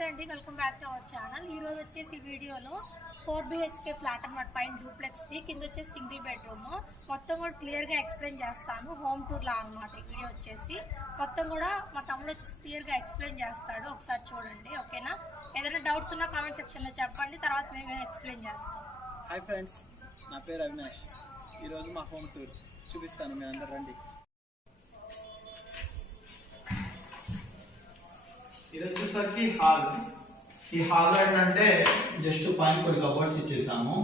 నమస్తే అండి, welcome back to our channel. ఈరోజు వచ్చేసి వీడియోలో 4 BHK ఫ్లాట్ అనమాట. పైన డూప్లెక్స్ది, కింద వచ్చేసి సింగిల్ బెడ్రూమ్. మొత్తం కూడా క్లియర్గా ఎక్స్ప్లెయిన్ చేస్తాను. హోమ్ టూర్ లా అనమాట ఈ వీడియో వచ్చేసి. మొత్తం కూడా మా తమ్ముడు వచ్చేసి క్లియర్గా ఎక్స్ప్లెయిన్ చేస్తాడు, ఒకసారి చూడండి ఓకేనా. ఏదైనా డౌట్స్ ఉన్నా కామెంట్ సెక్షన్లో చెప్పండి, తర్వాత మేము ఎక్స్ప్లెయిన్ చేస్తాం. హాయ్ ఫ్రెండ్స్, నా పేరు అవినాష్. ఈరోజు మా హోమ్ టూర్ చూపిస్తాను, మీ అందరు రండి. ఇది వచ్చేసరికి హాల్. ఈ హాల్ ఏంటంటే జస్ట్ పైన కొన్ని కబోర్డ్స్ ఇచ్చేసాము.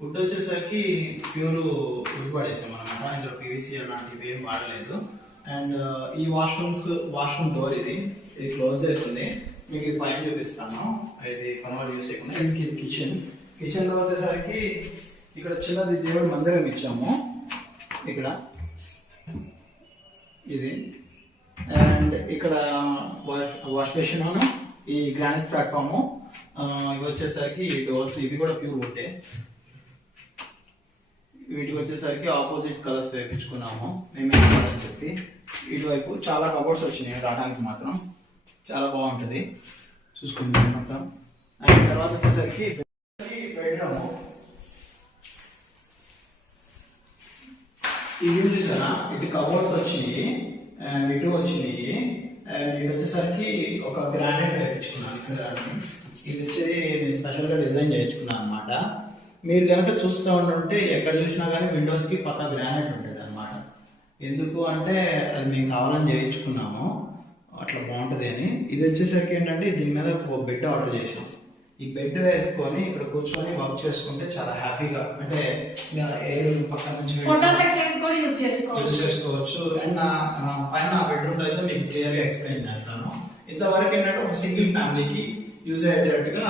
వుడ్ వచ్చేసరికి ప్యూర్ వుడ్ పడేసాము అనమాట. ఇందులో పీవీసీ అలాంటివి ఏం వాడలేదు. అండ్ ఈ వాష్రూమ్ డోర్ ఇది క్లోజ్ చేస్తుంది. మీకు ఇది పైన చూపిస్తాను, ఇది పనులు యూస్ చేయకుండా. ఇది కిచెన్లో వచ్చేసరికి ఇక్కడ చిన్నది దేవుడి మందిరం ఇచ్చాము ఇక్కడ, ఇది. అండ్ ఇక్కడ వాష్ బేసిన్, ఈ గ్రానైట్ ప్లాట్ఫాము, ఇవి వచ్చేసరికి డోర్స్, ఇవి కూడా ప్యూర్ వుడ్డే. వీటికి వచ్చేసరికి ఆపోజిట్ కలర్స్ వేయించుకున్నాము మేము అని చెప్పి. ఇటువైపు చాలా కబోర్డ్స్ వచ్చినాయి రావడానికి, మాత్రం చాలా బాగుంటుంది, చూసుకుంటాం మొత్తం. అండ్ తర్వాత వచ్చేసరికి బెడ్రూమ్. ఇవి చూసారా, ఇటు కబోర్డ్స్ వచ్చినాయి అండ్ ఇటు వచ్చినాయి. అండ్ ఇటు వచ్చేసరికి ఒక గ్రానైట్ వేయించుకున్నాను ఇక్కడ. ఇది వచ్చి నేను స్పెషల్గా డిజైన్ చేయించుకున్నాను అనమాట. మీరు కనుక చూస్తూ ఉంటే ఎక్కడ చూసినా కానీ విండోస్కి పక్క గ్రానైట్ ఉంటుంది అనమాట. ఎందుకు అంటే అది మేము కావాలని చేయించుకున్నాము, అట్లా బాగుంటుంది అని. ఇది వచ్చేసరికి ఏంటంటే దీని మీద ఒక బెడ్ ఆర్డర్ చేసాం. ఈ బెడ్ వేసుకొని ఇక్కడ కూర్చొని వర్క్ చేసుకుంటే చాలా హ్యాపీగా, అంటే ఎయిర్ పక్కన నుంచి యూజ్ చేసుకోవచ్చు. అండ్ పైన బెడ్రూమ్ అయితే మీకు క్లియర్గా ఎక్స్ప్లెయిన్ చేస్తాను. ఇంతవరకు ఏంటంటే ఒక సింగిల్ ఫ్యామిలీకి యూజ్ అయ్యేటట్టుగా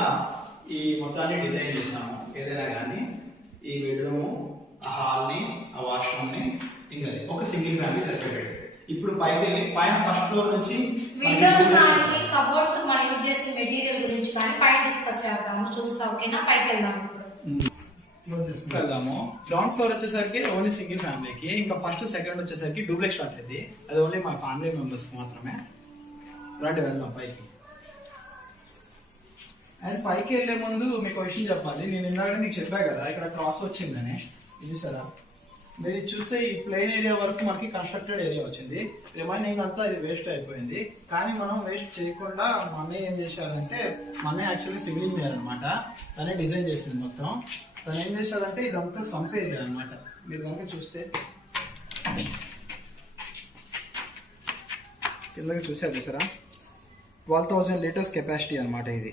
ఈ మొత్తాన్ని డిజైన్ చేస్తాము. ఏదైనా కానీ ఈ బెడ్రూమ్, ఆ హాల్ని, ఆ వాష్రూమ్ని, ఇంకా ఒక సింగిల్ ఫ్యామిలీ సరిపోయేది. ఇప్పుడు పైకి వెళ్ళి పైన ఫస్ట్ ఫ్లోర్ నుంచి విండోస్ కానీ కబోర్డ్స్ మనం యూజ్ చేసే మెటీరియల్ గురించి కానీ పైన డిస్కస్ చేద్దాము, చూస్తా ఓకేనా. పైకి వెళ్దాము. గ్రౌండ్ ఫ్లోర్ వచ్చేసరికి ఓన్లీ సింగిల్ ఫ్యామిలీకి, ఇంకా ఫస్ట్ సెకండ్ వచ్చేసరికి డూప్లెక్స్ స్టార్ట్ అయింది. అది ఓన్లీ మా ఫ్యామిలీ మెంబర్స్ మాత్రమే. రండి వెళ్దాం పైకి. అండ్ పైకి వెళ్ళే ముందు మీకు విషయం చెప్పాలి. నేను ఇందాక మీకు చెప్పా కదా ఇక్కడ క్రాస్ వచ్చిందని. ఇది చూసారా, మీరు చూస్తే ఈ ప్లెయిన్ ఏరియా వరకు మనకి కన్స్ట్రక్టెడ్ ఏరియా వచ్చింది. రిమైనింగ్ అంతా ఇది వేస్ట్ అయిపోయింది. కానీ మనం వేస్ట్ చేయకుండా మా అన్నయ్య ఏం చేశారంటే, మా అన్నయ్య యాక్చువల్లీ సివిల్ ఇంజనీర్ అనమాట. తనే డిజైన్ చేసింది మొత్తం. తను ఏం చేశాడంటే ఇదంతా సంప్ ఏరియా అనమాట. మీరు కనుక చూస్తే కిందకి చూసారు చూసారా, 12,000 లీటర్స్ కెపాసిటీ అనమాట ఇది.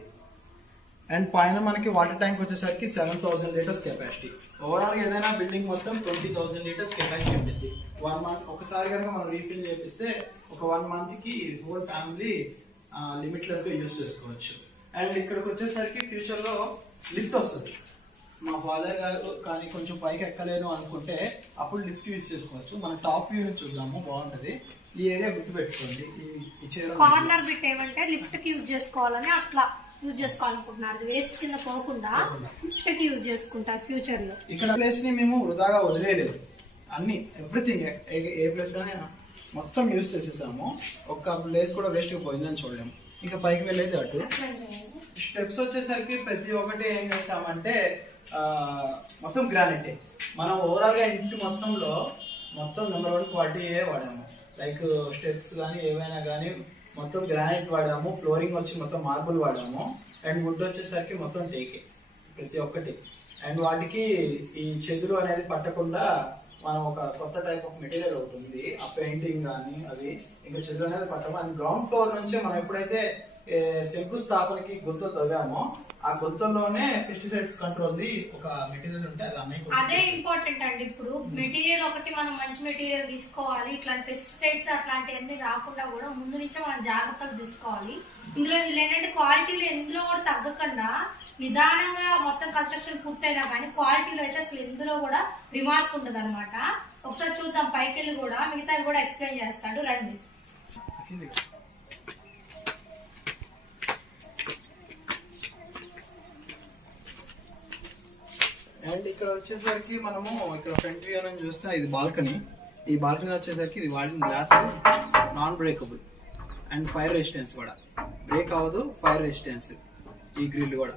అండ్ పైన మనకి వాటర్ ట్యాంక్ వచ్చేసరికి 7,000 లీటర్స్ కెపాసిటీ. ఓవరాల్ ఏదైనా బిల్డింగ్ మొత్తం 20,000 లీటర్స్ కెపాసిటీ ఉంటుంది. 1 మంత్ ఒకసారి కనుక మనం రీఫిల్ చేపిస్తే ఒక 1 మంత్కి హోల్ ఫ్యామిలీ లిమిట్లెస్గా యూజ్ చేసుకోవచ్చు. అండ్ ఇక్కడికి వచ్చేసరికి ఫ్యూచర్లో లిఫ్ట్ వస్తుంది. మా ఫాదర్ గారు కానీ కొంచెం పైకి ఎక్కలేను అనుకుంటే అప్పుడు లిఫ్ట్ యూజ్ చేసుకోవచ్చు. మన టాప్ వ్యూ చూద్దాము, బాగుంటుంది. ఈ ఏరియా గుర్తుపెట్టుకోండి. ఈ కార్నర్ బిట్ ఏమంటే లిఫ్ట్ కి యూజ్ చేసుకోవాలని అట్లా యూజ్ చేసుకోవాలనుకుంటున్నారు. వేస్ట్ కింద పోకుండా లిఫ్ట్ కి యూజ్ చేసుకుంటారు ఫ్యూచర్ లో. ఇక్కడ ప్లేస్ ని మేము వృధాగా వదిలేదు, అన్ని ఎవ్రీథింగ్ ఏ ప్లేస్ లోనే మొత్తం యూజ్ చేసేసాము. ఒక్క ప్లేస్ కూడా వేస్ట్ పోయిందని చూడలేము. ఇంకా పైకి వెళ్ళేది అటు. స్టెప్స్ వచ్చేసరికి ప్రతి ఒక్కటి ఏం చేస్తామంటే మొత్తం గ్రానైట్. మనం ఓవరాల్ గా ఇంటి మొత్తంలో మొత్తం నెంబర్ 1 క్వాలిటీయే వాడాము. లైక్ స్టెప్స్ కానీ ఏవైనా కానీ మొత్తం గ్రానైట్ వాడాము. ఫ్లోరింగ్ వచ్చి మొత్తం మార్బుల్ వాడాము. అండ్ వుడ్ వచ్చేసరికి మొత్తం టేకే ప్రతి ఒక్కటి. అండ్ వాటికి ఈ చెదురు అనేది పట్టకుండా మనం ఒక కొత్త టైప్ ఆఫ్ మెటీరియల్ అవుతుంది. ఆ పెయింటింగ్ కానీ అది ఇంకా చెదురు అనేది పట్టము. అండ్ గ్రౌండ్ ఫ్లోర్ నుంచి మనం ఎప్పుడైతే శంకుస్థాపనకి గుంతలు తవ్వామో ఆ గుంతల్లోనే పెస్టిసైడ్స్ కంట్రోల్ ఒక మెటీరియల్ ఉంటే అదే ఇంపార్టెంట్ అండి. ఇప్పుడు మెటీరియల్ ఒకటి మనం మంచి మెటీరియల్ తీసుకోవాలి. ఇట్లాంటి పెస్టిసైడ్స్ అట్లాంటివన్నీ రాకుండా కూడా ముందు నుంచే మనం జాగ్రత్తలు తీసుకోవాలి. ఇందులో ఏంటంటే క్వాలిటీలో ఎందులో కూడా తగ్గకుండా నిదానంగా మొత్తం కన్స్ట్రక్షన్ పూర్తయినా కానీ క్వాలిటీలో అయితే అసలు ఎందులో కూడా రిమార్క్ ఉండదు అనమాట. ఒకసారి చూద్దాం పైకి వెళ్ళి కూడా, మిగతా కూడా ఎక్స్ప్లెయిన్ చేస్తాడు, రండి. అండ్ ఇక్కడ వచ్చేసరికి మనము ఇక్కడ ఫ్రంట్ వ్యూ అని చూస్తే ఇది బాల్కనీ. ఈ బాల్కనీ వచ్చేసరికి ఇది వాడిన glass non breakable and fire resistance కూడా. బ్రేక్ అవ్వదు, ఫైర్ రెసిస్టెన్స్ ఈ గ్రిల్ కూడా.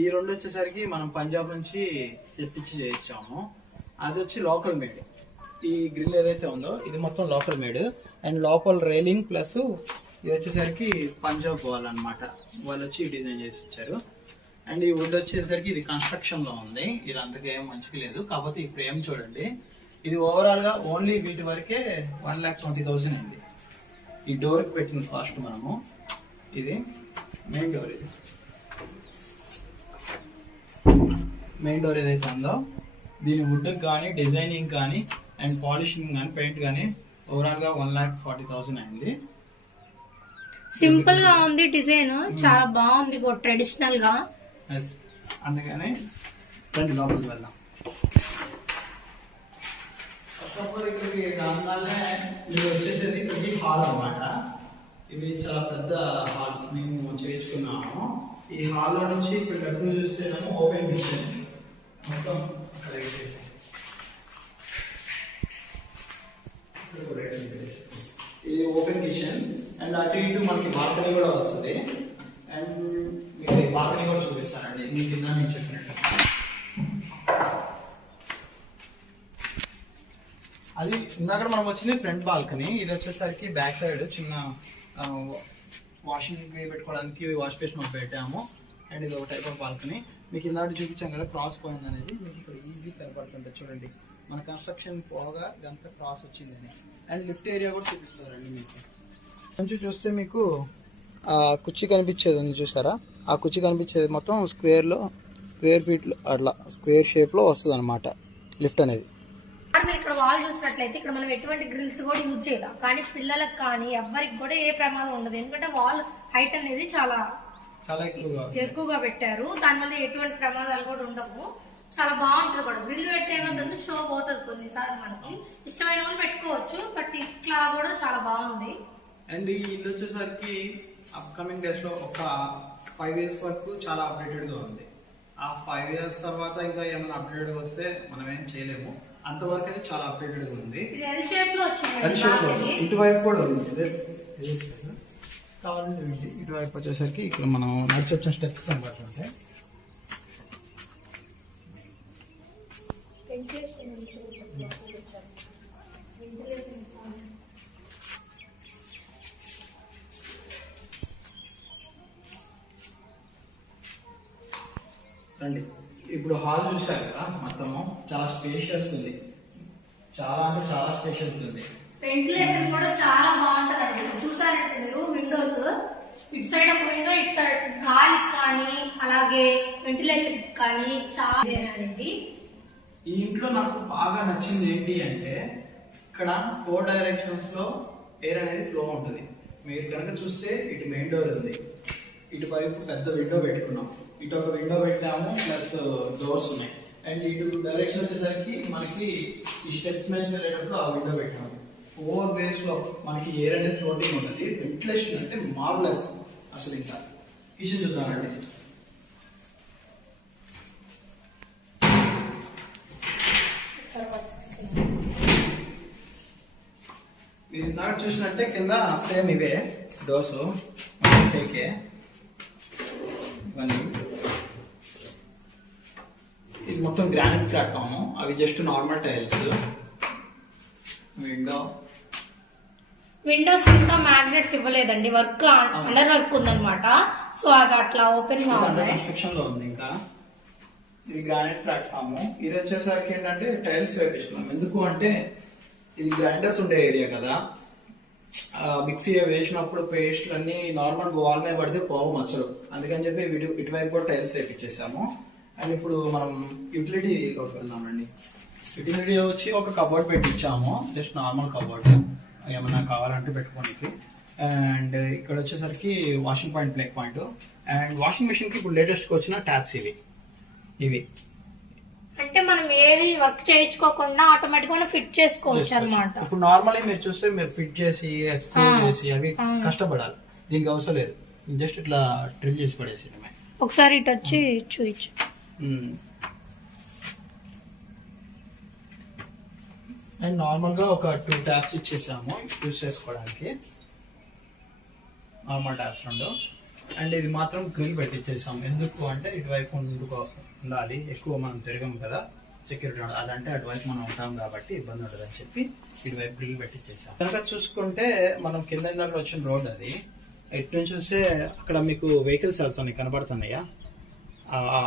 ఈ రెండు వచ్చేసరికి మనం పంజాబ్ నుంచి తెప్పించి చేయించాము. అది వచ్చి లోకల్ మేడ్. ఈ గ్రిల్ ఏదైతే ఉందో ఇది మొత్తం లోకల్ మేడ్. అండ్ లోపల రైలింగ్ ప్లస్ ఇది వచ్చేసరికి పంజాబ్ వాళ్ళనమాట, వాళ్ళు వచ్చి డిజైన్ చేసి ఇచ్చారు. అండ్ ఈ వుడ్ వచ్చేసరికి ఇది కన్స్ట్రక్షన్లో ఉంది, ఇది అంతగా ఏం మంచిగా లేదు. కాకపోతే ఈ ఫ్రేమ్ చూడండి, ఇది ఓవరాల్గా ఓన్లీ వీటి వరకే 1,20,000 అయింది. ఈ డోర్కి పెట్టిన కాస్ట్ మనము. ఇది మెయిన్ డోర్, ఇది మెయిన్ డోర్ ఏదైతే ఉందో దీని వుడ్కి కానీ డిజైనింగ్ కానీ అండ్ పాలిషింగ్ కానీ పెయింట్ కానీ ఓవరాల్గా 1,40,000 అయింది. సింపుల్ గా ఉంది డిజైన్, చాలా బాగుంది ట్రెడిషనల్ గా. అందుకని రండి లోపలికి వెళ్దాం. ఇది వచ్చేసేది ఇది హాల్ అన్నమాట. ఇది చాలా పెద్ద హాల్ మేము చేయించుకున్నాము. ఈ హాల్లో నుంచి ఇప్పుడు డబ్బులు చూస్తేనేమో ఓపెన్ కిచెన్ మొత్తం అక్కడ ఇది ఓపెన్ కిచెన్. అండ్ అటు ఇటు మనకి బాల్కనీ కూడా వస్తుంది. అండ్ మీకు బాల్కనీ కూడా చూపిస్తానండి మీకు కింద నేను చెప్పినట్టు. అది ఇందాక మనం వచ్చింది ఫ్రంట్ బాల్కనీ. ఇది వచ్చేసరికి బ్యాక్ సైడ్ చిన్న వాషింగ్ పెట్టుకోవడానికి వాష్ బేసిన్ ఒకటి పెట్టాము. అండ్ ఇది ఒక టైప్ ఆఫ్ బాల్కనీ. మీకు ఇందాక చూపించాం కదా క్రాస్ పోయింది అనేది, మీకు ఇక్కడ ఈజీ కనపడుతుంటుంది చూడండి. మన కన్స్ట్రక్షన్ పోగా ఇదంతా క్రాస్ వచ్చిందని. అండ్ లిఫ్ట్ ఏరియా కూడా చూపిస్తారండి మీకు. కొంచెం చూస్తే మీకు కుర్చీ కనిపించేది ఉంది చూసారా, ఆ కుర్చీ కనిపించేది మొత్తం స్క్వేర్ ఫీట్లో అట్లా స్క్వేర్ షేప్లో వస్తుంది అనమాట లిఫ్ట్ అనేది. ఇక్కడ వాల్ చూసినట్లయితే ఇక్కడ మనం ఎటువంటి గ్రిల్స్ కూడా యూజ్ చేయాలి, కానీ పిల్లలకు కానీ ఎవ్వరికి కూడా ఏ ప్రమాదం ఉండదు. ఎందుకంటే వాల్ హైట్ అనేది చాలా ఎక్కువగా పెట్టారు, దానివల్ల ఎటువంటి ప్రమాదాలు కూడా ఉండవు. చాలా బాగుంటుంది కూడా. గ్రిల్ పెట్టే ఏమవుతుంది, షో పోతుంది కొన్నిసార్లు. మనకి ఇష్టమైన వాళ్ళు పెట్టుకోవచ్చు, బట్ ఇట్లా కూడా చాలా బాగుంది. అండ్ ఈ ఇల్లు వచ్చేసరికి అప్కమింగ్ డేస్ లో ఒక 5 years వరకు చాలా అప్డేటెడ్ గా ఉంది. ఆ 5 years తర్వాత ఇంకా ఏమైనా అప్డేటెడ్ వస్తే మనం ఏం చేయలేము. అంతవరకు అయితే చాలా అప్డేటెడ్ గా ఉంది. ఇటువైపు కూడా ఉంది కావాలంటే. ఇటువైపు వచ్చేసరికి ఇక్కడ మనం నడిచి వచ్చిన స్టెప్స్ కనబడుతుంటాయి. రండి, ఇప్పుడు హాల్ చూసారు కదా, మొత్తము చాలా స్పేషియస్ ఉంది. చాలా అంటే చాలా స్పేషియస్ ఉంది. వెంటిలేషన్ కూడా చాలా బాగుంటదండి. చూసారంటే మీరు విండోస్, ఇటు సైడ్ ఒక విండో, ఇటు సైడ్ గాలి కానీ అలాగే వెంటిలేషన్ కానీ చాలా అనేది. ఈ ఇంట్లో నాకు బాగా నచ్చింది ఏంటి అంటే ఇక్కడ 4 directions లో ఎయిర్ అనేది ఫ్లో ఉంటుంది. మీరు కనుక చూస్తే ఇటు మెయిన్ డోర్ ఉంది, ఇటువైపు పెద్ద విండో పెట్టుకున్నాం, ఇటు ఒక విండో పెట్టాము ప్లస్ డోర్స్ ఉన్నాయి. అండ్ ఇటు డైరెక్షన్ వచ్చేసరికి మనకి ఈ స్టెప్స్ మీద వెళ్ళేటప్పుడు ఆ విండో పెట్టాము. 4 ways లో మనకి ఎయిర్ అనేది ఫ్లోటింగ్ ఉంటుంది. వెంటిలేషన్ అంటే మార్వెలస్ అసలు. ఇంకా కిచెన్ చూద్దామండి. మీరు ఇందాక చూసినట్టే కింద సేమ్ ఇవే డోర్స్ టేకే ఇవన్నీ. ఇది మొత్తం గ్రానైట్ ప్లాట్ఫామ్, అవి జస్ట్ నార్మల్ టైల్స్. విండోస్ ఇంకా మ్యాగ్నెట్స్ ఇవ్వలేదండి, వర్క్ అండర్ వర్క్ ఉందన్నమాట. సో అది అట్లా ఓపెన్ గా కన్స్ట్రక్షన్ లో ఉంది. ఇంకా ఇది గ్రానైట్ ప్లాట్ఫామ్. ఇది వచ్చేసరికి ఏంటంటే టైల్స్ వేపిస్తున్నాం. ఎందుకు అంటే ఇది గ్రైండర్స్ ఉండే ఏరియా కదా, మిక్సీ వేసినప్పుడు పేస్ట్లు అన్ని నార్మల్ వాల్ మీద పడితే పోవు మచ్చలు. అందుకని చెప్పి ఇటువైపు కూడా టైల్స్ వేపించేసాము. అండ్ ఇప్పుడు మనం యూటిలిటీ వెళ్దామండి. యూటిలిటీ వచ్చి ఒక కబోర్డ్ పెట్టించాము, జస్ట్ నార్మల్ కబోర్డ్, ఏమన్నా కావాలంటే పెట్టుకోనికి. అండ్ ఇక్కడ వచ్చేసరికి washing point, plug point. And washing మెషిన్కి ఇప్పుడు లేటెస్ట్గా వచ్చిన ట్యాప్స్ ఇవి అంటే మనం ఏది వర్క్ చేయించుకోకుండా ఆటోమేటిక్ గా ఫిట్ చేసుకోవచ్చు అన్నమాట. ఇప్పుడు నార్మల్ మీరు చూస్తే మీరు ఫిట్ చేసి అవి కష్టపడాలి, దీనికి అవసరం లేదు. జస్ట్ ఇట్లా డ్రిల్ చేసి పడేసి ఒకసారి ఇటు వచ్చి చూయించు. అండ్ నార్మల్ గా ఒక 2 ట్యాప్స్ ఇచ్చేసాము యూజ్ చేసుకోవడానికి. Normal taps 2. అండ్ ఇది మాత్రం గ్రిల్ పెట్టించేసాం. ఎందుకు అంటే ఇటువైపు ఉండాలి, ఎక్కువ మనం తిరగం కదా, సెక్యూరిటీ ఉండదు. అదంటే అటువైపు మనం ఉంటాం కాబట్టి ఇబ్బంది ఉండదు అని చెప్పి ఇటువైపు గ్రిల్ పెట్టించేసాం. కనుక చూసుకుంటే మనం కింద దాకా వచ్చిన రోడ్ అది. ఇటు నుంచి చూస్తే అక్కడ మీకు వెహికల్స్ వెళ్తున్నాయి కనబడుతున్నాయా,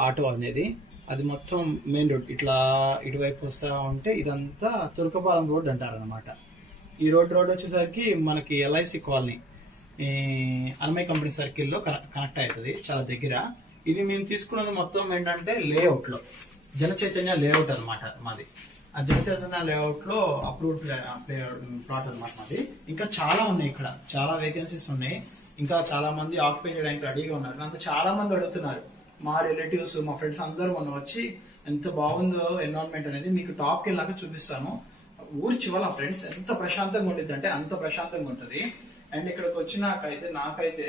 ఆటో అనేది, అది మొత్తం మెయిన్ రోడ్. ఇట్లా ఇటువైపు వస్తూ ఉంటే ఇదంతా తుర్కపాలెం రోడ్ అంటారు అనమాట. ఈ రోడ్ వచ్చేసరికి మనకి ఎల్ఐసి కాలనీ, అన్మయ్ కంపెనీ సర్కిల్లో కనెక్ట్ అవుతుంది, చాలా దగ్గర. ఇది మేము తీసుకున్నది మొత్తం ఏంటంటే లేఅవుట్లో, జన చైతన్య లేఅవుట్ అనమాట మాది. ఆ జన చైతన్య లేఅవుట్లో అప్రూవ్డ్ ప్లాట్ అనమాట మాది. ఇంకా చాలా ఉన్నాయి, ఇక్కడ చాలా వేకెన్సీస్ ఉన్నాయి, ఇంకా చాలా మంది ఆక్యుపై చేయడానికి రెడీగా ఉన్నారు. నాకు చాలా మంది అడుగుతున్నారు, మా రిలేటివ్స్, మా ఫ్రెండ్స్ అందరూ మొన్న వచ్చి ఎంత బాగుందో ఎన్విరాన్మెంట్ అనేది మీకు టాప్కి వెళ్ళాక చూపిస్తాను. ఊరి చివర ఫ్రెండ్స్ ఎంత ప్రశాంతంగా ఉంటుంది అంటే అంత ప్రశాంతంగా ఉంటుంది. అండ్ ఇక్కడికి వచ్చినాకైతే నాకైతే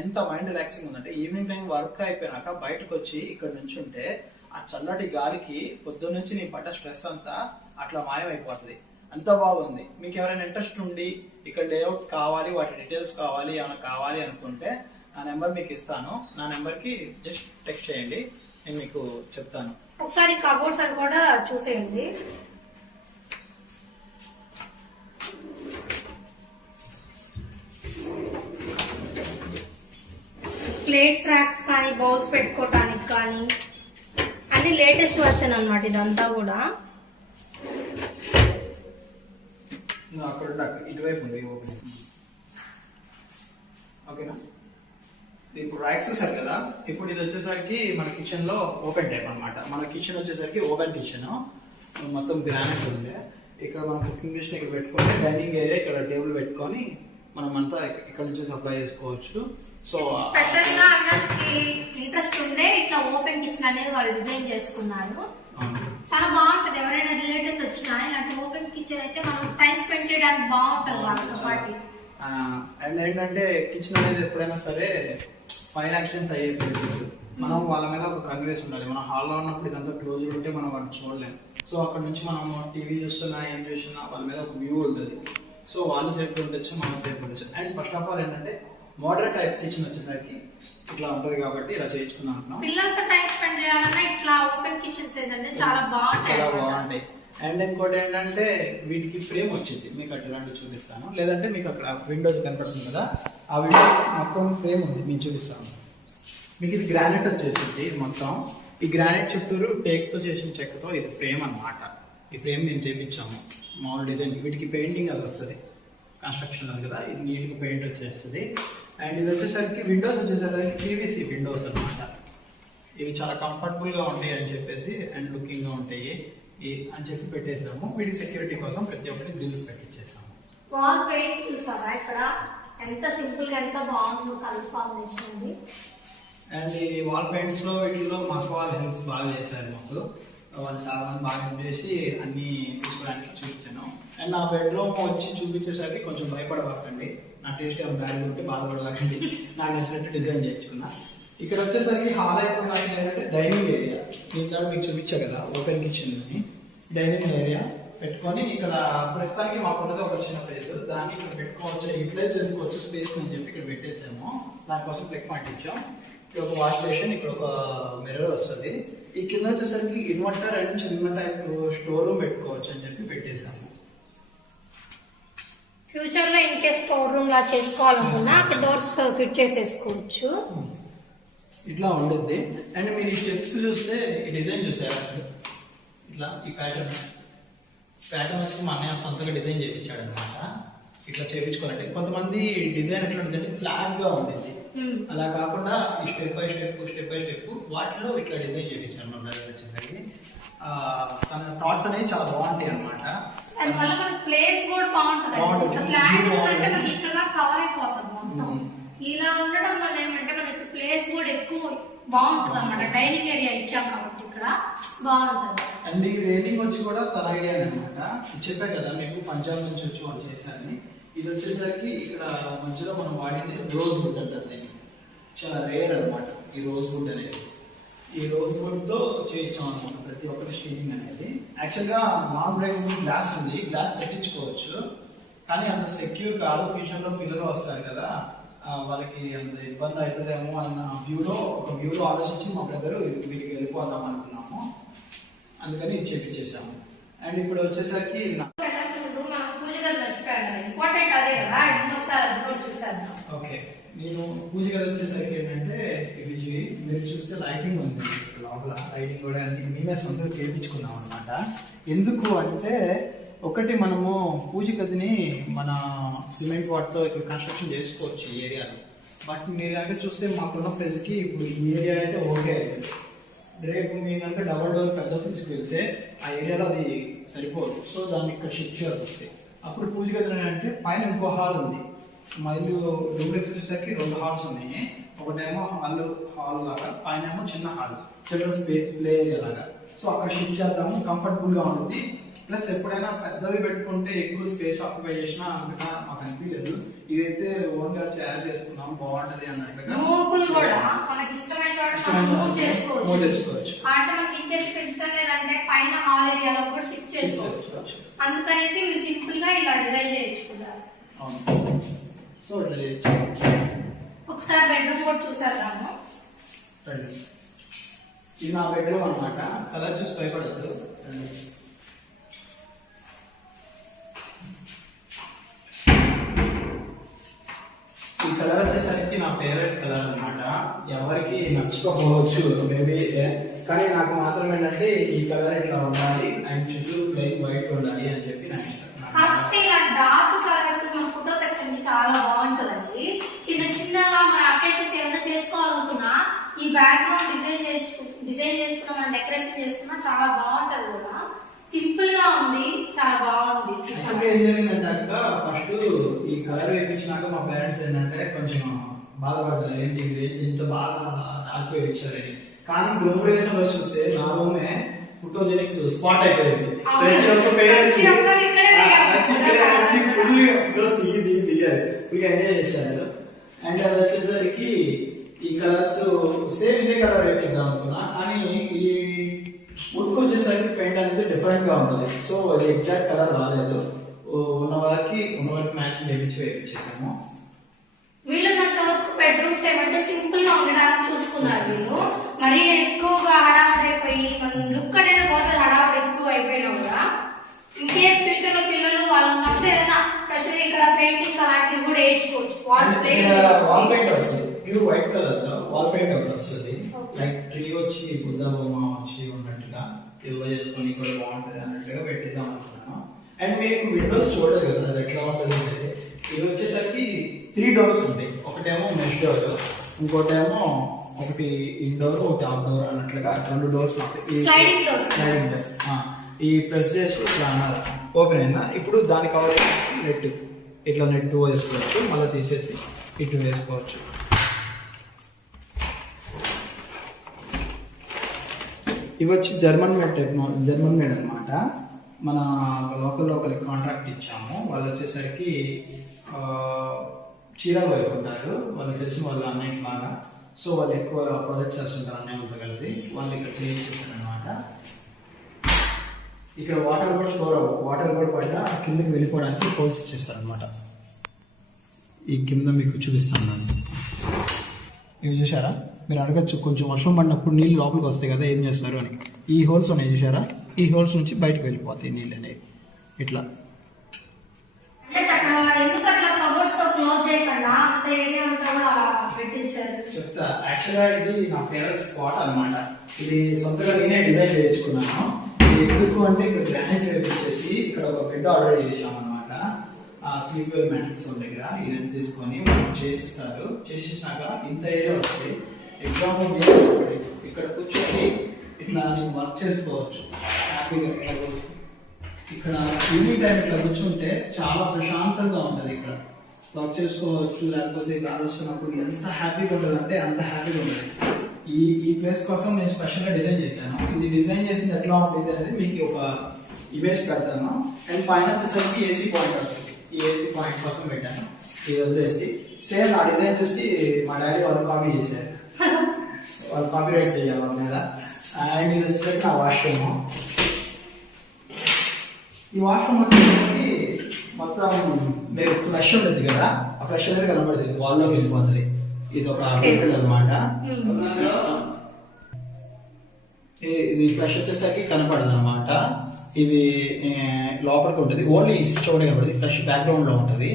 ఎంత మైండ్ రిలాక్సింగ్ ఉందంటే, ఈవినింగ్ టైం వర్క్ అయిపోయినాక బయటకు వచ్చి ఇక్కడ నుంచి ఉంటే ఆ చల్లటి గాలికి పొద్దున్న నుంచి నీ పడ్డ స్ట్రెస్ అంతా అట్లా మాయమైపోతుంది. అంత బాగుంది. మీకు ఎవరైనా ఇంట్రెస్ట్ ఉండి ఇక్కడ లేఅవుట్ కావాలి, వాటి డీటెయిల్స్ కావాలి, ఏమైనా కావాలి అనుకుంటే నా నెంబర్ మీకు ఇస్తాను. నా నెంబర్కి జస్ట్ టెక్స్ట్ చేయండి, నేను మీకు చెప్తాను. ఒకసారి కబోర్డ్స్ అని కూడా చూసేయండి. ప్లేట్స్ ర్యాక్స్ కానీ, బౌల్స్ పెట్టుకోవటానికి కానీ అన్ని లేటెస్ట్ వర్షన్ అన్నమాట ఇదంతా కూడా. ఇటువైపు ఉంది ఓకేనా. ఇప్పుడు ర్యాక్స్ చూసారు కదా. ఇప్పుడు ఇది వచ్చేసరికి మన కిచెన్ లో ఓపెన్ టైప్ అనమాట. మన కిచెన్ వచ్చేసరికి ఓపెన్ కిచెన్, మొత్తం గ్రానైట్ ఉంది. ఇక్కడ మనం కుకింగ్ కిచెన్ ఇక్కడ పెట్టుకొని, డైనింగ్ ఏరియా ఇక్కడ టేబుల్ పెట్టుకొని మనం అంతా ఇక్కడ నుంచి సప్లై చేసుకోవచ్చు. సో స్పెషల్ గా అన్నకి ఇంట్రెస్ట్ ఉండే ఇట్లా ఓపెన్ కిచెన్ అనేది వాళ్ళు డిజైన్ చేసుకున్నారు. చాలా బాగుంటది. ఎవరైనా రిలేటివ్స్ వచ్చినా ఇలాంటి ఓపెన్ కిచెన్ అయితే మనం టైం స్పెండ్ చేయడానికి బాగుంటది వాళ్ళతో పాటు. అండ్ ఏంటంటే కిచెన్ అనేది ఎప్పుడైనా సరే ఫైర్ యాక్షన్స్ అయ్యే ప్లేసెస్, మనం వాళ్ళ మీద ఒక కన్వేస్ ఉండాలి. మనం హాల్లో ఉన్నప్పుడు ఇదంతా క్లోజ్ ఉంటే మనం వాటిని చూడలేము. సో అక్కడ నుంచి మనం టీవీ చూస్తున్నా ఏం చూసినా వాళ్ళ మీద ఒక వ్యూ ఉంటుంది. సో వాళ్ళు సేఫ్గా ఉండొచ్చు, మనం సేఫ్గా ఉండొచ్చు. అండ్ ఫస్ట్ ఆఫ్ ఆల్ ఏంటంటే మోడర్న్ టైప్ కిచెన్ వచ్చేసరికి ఇట్లా ఉంటుంది కాబట్టి ఇలా చేయించుకుందాం అనుకున్నాం. పిల్లలతో టైం స్పెండ్ చేయాలన్నా ఇట్లా ఓపెన్ కిచెన్స్ ఏంటంటే చాలా బాగుంటాయి. అండ్ ఇంకోటి ఏంటంటే వీటికి ఫ్రేమ్ వచ్చింది, మీకు అటు ఇలాంటివి చూపిస్తాను. లేదంటే మీకు అక్కడ విండోస్ కనపడుతుంది కదా, ఆ విండో మొత్తం ఫ్రేమ్ ఉంది, మీకు చూపిస్తాను. మీకు ఇది గ్రానైట్ వచ్చేసింది మొత్తం. ఈ గ్రానైట్ చుట్టూరు టేక్తో చేసిన చెక్కతో ఇది ఫ్రేమ్ అన్నమాట. ఈ ఫ్రేమ్ మేము చేయించాము మామూలు డిజైన్. వీటికి పెయింటింగ్ అది వస్తుంది, కన్స్ట్రక్షన్ అది కదా, ఇది నీట్గా పెయింట్ వచ్చేస్తుంది. అండ్ ఇది వచ్చేసరికి విండోస్ వచ్చేసరికి పీవీసీ విండోస్ అనమాట. ఇవి చాలా కంఫర్టబుల్గా ఉంటాయి అని చెప్పేసి, అండ్ లుకింగ్గా ఉంటాయి అని చెప్పి పెట్టేసాము. వీటి సెక్యూరిటీ కోసం ప్రతి ఒక్కటి గ్రిల్స్ పెట్టించేసాము. వాల్ పెయింట్ చూసారా ఇక్కడ ఎంత సింపుల్ గా ఎంత బాగుందో కలర్ కాంబినేషన్. అండ్ ఈ వాల్ పెయింట్స్ లో వీటిలో మాకు వాళ్ళ హెల్ప్స్ బాగా చేశారు. మాకు వాళ్ళు చాలా మంది బాగా హెల్ప్ చేసి అన్ని తీసుకోవడానికి చూపించాను. అండ్ నా బెడ్రూమ్ వచ్చి చూపించేసరికి కొంచెం భయపడబాకండి, నా టేస్ట్ ఏమైనా బ్యాగ్ ఉంటే బాధపడబాకండి, నాకు నచ్చినట్టు డిజైన్ చేయించుకున్నా. ఇక్కడ వచ్చేసరికి హాల్ అయిపోయింది ఏంటంటే డైనింగ్ ఏరియా. నేను దాన్ని మీకు చూపించా కదా ఓపెన్ కిచెన్ అని. డైనింగ్ ఏరియా పెట్టుకొని ఇక్కడ ప్రస్తుతానికి మాకు ఉన్నది ఒక చిన్న ప్లేస్, దాన్ని ఇక్కడ పెట్టుకోవచ్చు, యూటిలైజ్ చేసుకోవచ్చు స్పేస్ అని చెప్పి ఇక్కడ పెట్టేసాము. దానికోసం ప్లగ్ పాయింట్ ఇక్కడ ఒక వాష్ బేసిన్, ఇక్కడ ఒక మిర్రర్ వస్తుంది. ఈ కింద వచ్చేసరికి ఇన్వర్టర్ అండ్ చిన్న టైప్ స్టోర్ రూమ్ పెట్టుకోవచ్చు అని చెప్పి పెట్టేసాము. ఫ్యూచర్ లో ఇన్ కేస్ స్టోర్ రూమ్ లా చేసుకోవాలనుకున్నా అక్కడ డోర్స్ ఫిట్ చేసేసుకోవచ్చు. ఇట్లా ఉంటుంది. అండ్ మీరు ఈ స్టెప్స్ చూస్తే ఈ డిజైన్ చూసారా, ఇట్లా ఈ ప్యాటర్న్ వచ్చి మా అన్నయ్య సొంతగా డిజైన్ చేయించాడు అనమాట. ఇట్లా చేయించుకోవాలంటే కొంతమంది డిజైన్ ఎట్లా ఉంటుంది, ఫ్లాట్ గా ఉంటుంది. అలా కాకుండా ఈ స్టెప్ బై స్టెప్ వాటిలో ఇట్లా డిజైన్ చేయించాను మన దగ్గర వచ్చేసరికి. తన థాట్స్ అనేవి చాలా బాగుంటాయి అనమాట. ప్లేస్ కూడా బాగుంటుంది. ఇలా ఉండడం వల్ల ఏమంటే మనకి ప్లేస్ కూడా ఎక్కువ బాగుంటుంది అన్నమాట. డైనింగ్ ఏరియా ఇచ్చాం కాబట్టి ఇక్కడ బాగుంటుంది. అండ్ ఈ రేలింగ్ వచ్చి కూడా తన ఐడియా అనమాట. చెప్పా కదా మీకు పంజాబ్ నుంచి వచ్చి వాళ్ళు చేశారని. ఇది వచ్చేసరికి ఇక్కడ మధ్యలో మనం వాడేది రోజ్ వుడ్ అంటారు. దీన్ని చాలా రేర్ అనమాట ఈ రోజ్ వుడ్ అనేది. ఈ రోజ్ వుడ్ తో చేయించాం అనమాట ప్రతి ఒక్కరి స్టీచింగ్ అనేది. యాక్చువల్గా నాన్ బ్రేకబుల్ గ్లాస్ ఉంది, గ్లాస్ పెట్టించుకోవచ్చు, కానీ అంత సెక్యూర్ కాదు. ఫ్యూచర్లో పిల్లలు వస్తారు కదా, వాళ్ళకి అంత ఇబ్బంది అవుతుందేమో అన్న ఒక వ్యూలో ఆలోచించి మా బ్రదర్ వీటికి వెళ్ళిపోదాం అనుకున్నాము, అందుకని చేపించేసాము. అండ్ ఇప్పుడు వచ్చేసరికి ఓకే, నేను పూజ గది వచ్చేసరికి ఏంటంటే ఇది మీరు చూస్తే లైటింగ్ ఉంది లోపల, లైటింగ్ కూడా అన్ని మేమే సొంతంగా చేయించుకున్నాం అనమాట. ఎందుకు అంటే ఒకటి మనము పూజ గదిని మన సిమెంట్ వాటితో ఇక్కడ కన్స్ట్రక్షన్ చేసుకోవచ్చు ఈ ఏరియాలో. బట్ మీరు కనుక చూస్తే మాకున్న ప్లేస్కి ఇప్పుడు ఈ ఏరియా అయితే ఓకే అవుతుంది. రేపు మీరు కనుక డబల్ డోర్ పెద్ద ఫ్రిడ్జ్కి వెళ్తే ఆ ఏరియాలో అది సరిపోదు. సో దాన్ని ఇక్కడ షిఫ్ట్ చేయాల్సి వస్తాయి. అప్పుడు పూజ గది అంటే పైన ఇంకో హాల్ ఉంది, మా ఇల్లు డూప్లెక్స్ వచ్చేసరికి 2 హాల్స్ ఉన్నాయి. ఒకటేమో హాల్ లాగా, పైన ఏమో చిన్న హాల్, చిల్డ్రన్స్ ప్లే ఏరియా లాగా. సో అక్కడ షిఫ్ట్ చేద్దాము, కంఫర్టబుల్గా ఉంటుంది. ప్లస్ ఎప్పుడైనా పెద్దవి పెట్టుకుంటే ఎక్కువ స్పేస్ ఆక్యుపై చేసినా అంతగా మాకు అనిపించలేదు. ఇదైతే ఓన్గా తయారు చేసుకున్నాం, బాగుంటది అన్నట్టుగా చేసుకోవచ్చు. అందుకనేసి వీళ్ళు సింపుల్ గా ఇలా డిజైన్ చేయించుకున్నారు. సో ఒకసారి బెడ్రూమ్ కూడా చూసేద్దాము. ఇది నా బెడ్రూమ్ అనమాట. కలర్ చూసి భయపడతారు. ఈ కలర్ వచ్చేసరికి నా ఫేవరెట్ కలర్ అనమాట. ఎవరికి నచ్చకపోవచ్చు మేబీ, కానీ నాకు మాత్రం ఏంటంటే ఈ కలర్ ఇట్లా ఉండాలి అండ్ చుట్టూ ప్లెయిన్ వైట్ ఉండాలి అని చెప్పి నాకు ఇష్టం. డార్క్ కలర్స్ మన ఫోటో సెక్షన్ చాలా బాగుంటుందండి. చిన్న చిన్నగా మన అకేషన్స్ ఏమైనా చేసుకోవాలనుకున్నా ఈ బ్యాక్గ్రౌండ్ డిజైన్ చేసుకున్నా మనం డెకరేషన్ చేసుకున్నా చాలా బాగుంటది కూడా. సింపుల్ గా ఉంది, చాలా బాగుంది. ఏం జరిగిందంటే అక్క, ఫస్ట్ ఈ కలర్ వేయించినాక మా పేరెంట్స్ ఏంటంటే కొంచెం బాధపడ్డారు, ఏంటి ఇంత బాగా డార్క్ వేయించారని. కానీ గృహప్రవేశం రోజు చూస్తే నా రూమే ఫోటోజెనిక్ స్పాట్ అయిపోయింది. ఎంజాయ్ చేశారు. అండ్ అది వచ్చేసరికి ఈ కలర్స్ సేమ్ ఇదే కలర్ వేపిద్దాం అనుకున్నా, కానీ ఈ వుడ్కి వచ్చేసరికి పెయింట్ అనేది డిఫరెంట్ గా ఉంటుంది. సో అది ఎగ్జాక్ట్ కలర్ రాలేదు. ఉన్న వరకు మ్యాచింగ్ వేయించేసాము. వీళ్ళున్నంత వరకు బెడ్రూమ్స్ ఏమంటే సింపుల్ గా ఉండడానికి చూసుకున్నారు వీళ్ళు. మరీ ఎక్కువగా హడావుడి అయిపోయి మన లుక్ అనేది పోతే హడావుడి ఎక్కువ అయిపోయినా కూడా ఇంకేస్ ఫ్యూచర్ లో పిల్లలు వాళ్ళు ఉన్నప్పుడు ఏదైనా స్పెషల్ ఇక్కడ పెయింటింగ్స్ అలాంటివి కూడా వేయించుకోవచ్చు. వాల్ పెయింట్ వస్తుంది, pure white colour wall paint ఒకటి వస్తుంది. లైక్ ట్రీ వచ్చి బుద్ధ బొమ్మ వచ్చి ఉన్నట్టుగా ఇల్లు చేసుకొని ఇక్కడ బాగుంటుంది అన్నట్టుగా పెట్టిద్దాం అనుకున్నాను. అండ్ మీకు విండోస్ చూడలేదు కదా అది ఎట్లా ఉంటుంది అంటే, ఇది వచ్చేసరికి 3 డోర్స్ ఉంటాయి. ఒకటేమో మెష్ డోర్, ఇంకోటేమో ఒకటి ఇండోర్ ఒకటి అవుట్డోర్ అన్నట్లుగా 2 డోర్స్ ఉంటాయి. Sliding doors. ఈ ప్రెస్ చేసి ఇట్లా ఓపెన్ అయినా ఇప్పుడు దాని కవర్ నెట్ ఇట్లా నెట్ వేసుకోవచ్చు, మళ్ళీ తీసేసి ఇటు వేసుకోవచ్చు. ఇవి వచ్చి జర్మన్ మేడ్ అనమాట. మన లోకల్ కాంట్రాక్ట్ ఇచ్చాము. వాళ్ళు వచ్చేసరికి చీరాల వైపు ఉంటారు, వాళ్ళు తెలిసిన వాళ్ళు అన్నయ్య బాగా. సో వాళ్ళు ఎక్కువ ప్రాజెక్ట్ చేస్తుంటారు అన్నయ్యతో కలిసి. వాళ్ళు ఇక్కడ చేయించేస్తారు అనమాట. ఇక్కడ వాటర్ కూడా పైన కిందకి వెళ్ళిపోవడానికి హోల్స్ ఇచ్చేస్తారు అనమాట. ఈ కింద మీకు చూపిస్తాను. ఇవి చూసారా, మీరు అడగచ్చు కొంచెం వర్షం పడినప్పుడు నీళ్ళు లోపలికి వస్తాయి కదా ఏం చేస్తారు అని. ఈ హోల్స్ ఉన్నాయి చూసారా, ఈ హోల్స్ నుంచి బయటకు వెళ్ళిపోతాయి నీళ్ళు అనేవి ఇట్లా. చెప్తా, యాక్చువల్గా ఇది నా ఫేవరెట్ స్పాట్ అనమాట. ఇది సొంతగా నేనే డిజైన్ చేయించుకున్నాను. ఇది ఎందుకు అంటే ఇక్కడ గ్రానైట్ వేపించేసి ఇక్కడ ఒక బెడ్ ఆర్డర్ చేసాం అనమాట. స్లీప్ వెల్ మ్యాట్రిక్స్ దగ్గర ఇది తీసుకొని చేసిస్తారు. చేసినాక ఇంత ఏరియా వస్తుంది. ఎగ్జాంపుల్ మీరు ఇక్కడ కూర్చొని ఇట్లా నేను వర్క్ చేసుకోవచ్చు హ్యాపీగా. ఇక్కడ ఈవినింగ్ టైం ఇట్లా కూర్చుంటే చాలా ప్రశాంతంగా ఉంటుంది. ఇక్కడ వర్క్ చేసుకోవచ్చు, లేకపోతే గాలి వస్తున్నప్పుడు ఎంత హ్యాపీగా ఉంటుంది అంటే అంత హ్యాపీగా ఉంటుంది. ఈ ప్లేస్ కోసం నేను స్పెషల్గా డిజైన్ చేశాను. ఇది డిజైన్ చేసింది ఎట్లా ఉంటుంది అనేది మీకు ఒక ఇమేజ్ పెడతాను. అండ్ పైన వచ్చేసరికి ఏసీ పాయింట్ వస్తుంది. ఈ ఏసీ పాయింట్ కోసం పెట్టాను. ఇది వదిలేసి సేమ్ ఆ డిజైన్ చూసి మా డాడీ వాళ్ళు కాపీ చేశారు. వాళ్ళు కాపీ రైట్ చేయాలి వాళ్ళ మీద. అండ్ ఇది వచ్చేసరికి నా వాష్రూమ్. ఈ వాష్రూమ్ వచ్చేసరికి మొత్తం మీరు ఫ్లష్ ఉంటుంది కదా, ఆ ఫ్లష్ అనేది కనబడుతుంది, వాల్లోకి వెళ్ళిపోతుంది. ఇది ఒక ఫిల్టర్ అనమాట. ఇది ఫ్లష్ వచ్చేసరికి కనపడదు అనమాట. ఇవి లోపలికి ఉంటుంది, ఓన్లీ స్విచ్ ఒకటి కనబడుతుంది. ఫ్లష్ బ్యాక్గ్రౌండ్ లో ఉంటుంది.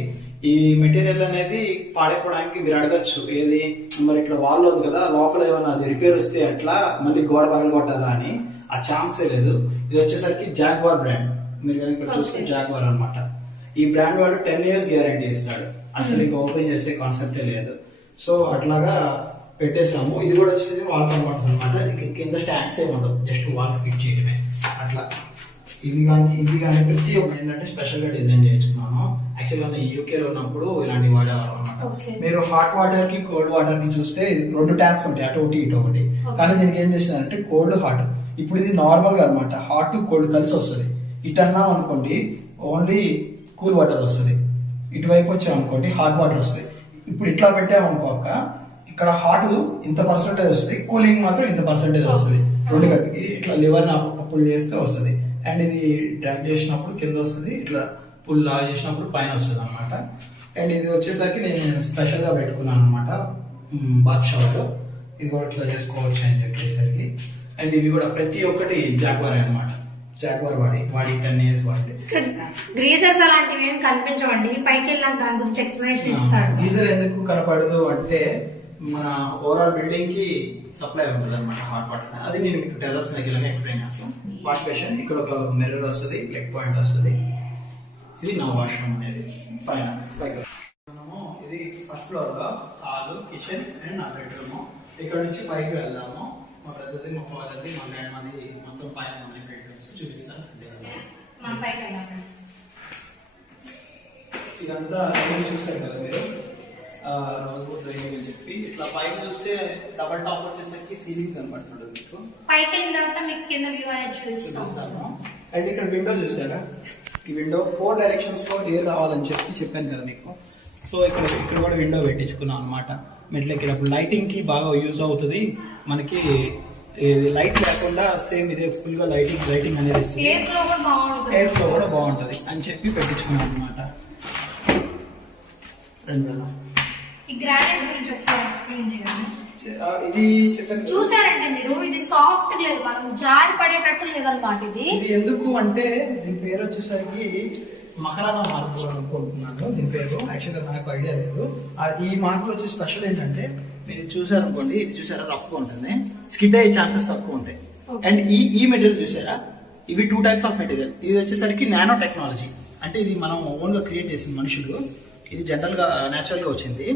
ఈ మెటీరియల్ అనేది పాడైపోవడానికి మీరు అడగచ్చు, ఏది మరి ఇట్లా వాల్ ఉంది కదా, లోపల ఏమైనా అది రిపేర్ వస్తే అట్లా మళ్ళీ గోడ పగలు కొట్టాలా అని. ఆ ఛాన్సే లేదు. ఇది వచ్చేసరికి జాగ్వార్ బ్రాండ్, మీరు కనుక ఇక్కడ చూస్తే జాగ్వార్ అనమాట. ఈ బ్రాండ్ వాడు 10 years గ్యారంటీ ఇస్తాడు. అసలు ఇంకా ఓపెన్ చేసే కాన్సెప్టే లేదు. సో అట్లాగా పెట్టేసాము. ఇది కూడా వచ్చేసి వాల్ కంపౌండ్స్ అనమాట. కింద స్టాండ్స్ ఏమి ఉండవు, జస్ట్ వాల్ ఫిట్ చేయడమే. అట్లా ఇవి కానీ ప్రతి ఒక్క ఏంటంటే స్పెషల్ గా డిజైన్ చేయించుకున్నాను. యాక్చువల్గా నేను యూకేలో ఉన్నప్పుడు ఇలాంటివి వాడేవారు అనమాట. మీరు హాట్ వాటర్ కి కోల్డ్ వాటర్ కి చూస్తే 2 ట్యాప్స్ ఉంటాయి, అటు ఒకటి ఇటు ఒకటి. కానీ దీనికి ఏం చేస్తానంటే కోల్డ్ హాట్. ఇప్పుడు ఇది నార్మల్ గా అనమాట, హాట్ కోల్డ్ కలిసి వస్తుంది. ఇటు అన్నాం అనుకోండి ఓన్లీ కూల్ వాటర్ వస్తుంది, ఇటువైపు వచ్చాం అనుకోండి హాట్ వాటర్ వస్తుంది. ఇప్పుడు ఇట్లా పెట్టామనుకోక ఇక్కడ హాట్ ఇంత పర్సెంటేజ్ వస్తుంది, కూలింగ్ మాత్రం ఇంత పర్సెంటేజ్ వస్తుంది. రెండు కలిపి ఇట్లా లివర్ అప్పులు చేస్తే వస్తుంది. అండ్ ఇది డ్రాప్ చేసినప్పుడు కింద వస్తుంది, ఇట్లా పుల్ లాగ్ చేసినప్పుడు పైన వస్తుంది అనమాట. అండ్ ఇది వచ్చేసరికి నేను స్పెషల్ గా పెట్టుకున్నాను అనమాట బాత్ షవర్. ఇది కూడా ఇట్లా చేసుకోవచ్చు అని చెప్పేసరికి. అండ్ ఇవి కూడా ప్రతి ఒక్కటి జాగ్వార్ అనమాట. జాగ్వార్ వాడి 10 years వాడి. గ్రీజర్స్ అలాంటివి ఏం కనిపించవండి, పైకి వెళ్ళాక దాని గురించి ఎక్స్ప్లెనేషన్ ఇస్తాడు. గీజర్ ఎందుకు కనపడదు అంటే మన ఓవరాల్ బిల్డింగ్ కి సప్లై ఉంటుంది అనమాట హాట్ వాటర్. అది నేను మీకు టెర్రస్ మీద ఇలాగే ఎక్స్ప్లెయిన్ చేస్తాను. వాష్ బేషన్ ఇక్కడ ఒక మిర్రర్ వస్తుంది, ప్లగ్ పాయింట్ వస్తుంది. ఇది నా వాష్రూమ్ అనేది పైన. ఇది ఫస్ట్ ఫ్లోర్ లో హాల్, కిచెన్ అండ్ నా బెడ్రూమ్. ఇక్కడ నుంచి పైకి వెళ్దాము. మా పెద్దది, మా ఫాదర్ది, మా డాడీ మాది మొత్తం పైన ఉన్నాయి బెడ్రూమ్స్ చూపిస్తాను. ఇదంతా చూస్తారు కదా మీరు, చెప్పి ఇట్లా పైన చూస్తే డబల్ టాప్ వచ్చేసరికి సీలింగ్ కనబడుతుంది మీకు. పైకి వెళ్ళిన తర్వాత మీకు కింద వ్యూ అనేది చూపిస్తాను. అండ్ ఇక్కడ విండో చూసారా, ఈ విండో 4 directions లో ఎయిర్ రావాలని చెప్పాను కదా మీకు. సో ఇక్కడ కూడా విండో పెట్టించుకున్నాం అనమాట. మెట్లెక్కినప్పుడు లైటింగ్ కి బాగా యూజ్ అవుతుంది మనకి. లైట్ లేకుండా సేమ్ ఇదే ఫుల్ గా లైటింగ్ అనేది ఎయిర్ ఫ్లో కూడా బాగుంటుంది అని చెప్పి పెట్టించుకున్నాం అనమాట. ఇది చూసారంటే మీరు, ఇది సాఫ్ట్ లేదు, మనం జారి పడేటట్టు లేదన్నమాట. ఇది ఎందుకు అంటే దీని పేరు వచ్చేసరికి మకరానా మార్బుల్ అనుకుంటున్నాను దీని పేరు. యాక్చువల్గా నాకు ఐడియా లేదు. ఈ మార్బుల్ వచ్చి స్పెషల్ ఏంటంటే మీరు చూసారనుకోండి, ఇది చూసారా రఫ్ గా ఉంటుంది, స్కిడ్ అయ్యే ఛాన్సెస్ తక్కువ ఉంటాయి. అండ్ ఈ మెటీరియల్ చూసారా, ఇవి 2 types ఆఫ్ మెటీరియల్. ఇది వచ్చేసరికి నానో టెక్నాలజీ, అంటే ఇది మనం ఓన్ గా క్రియేట్ చేసిన మనుషులు. ఇది జనరల్ గా న్యాచురల్ గా వచ్చింది.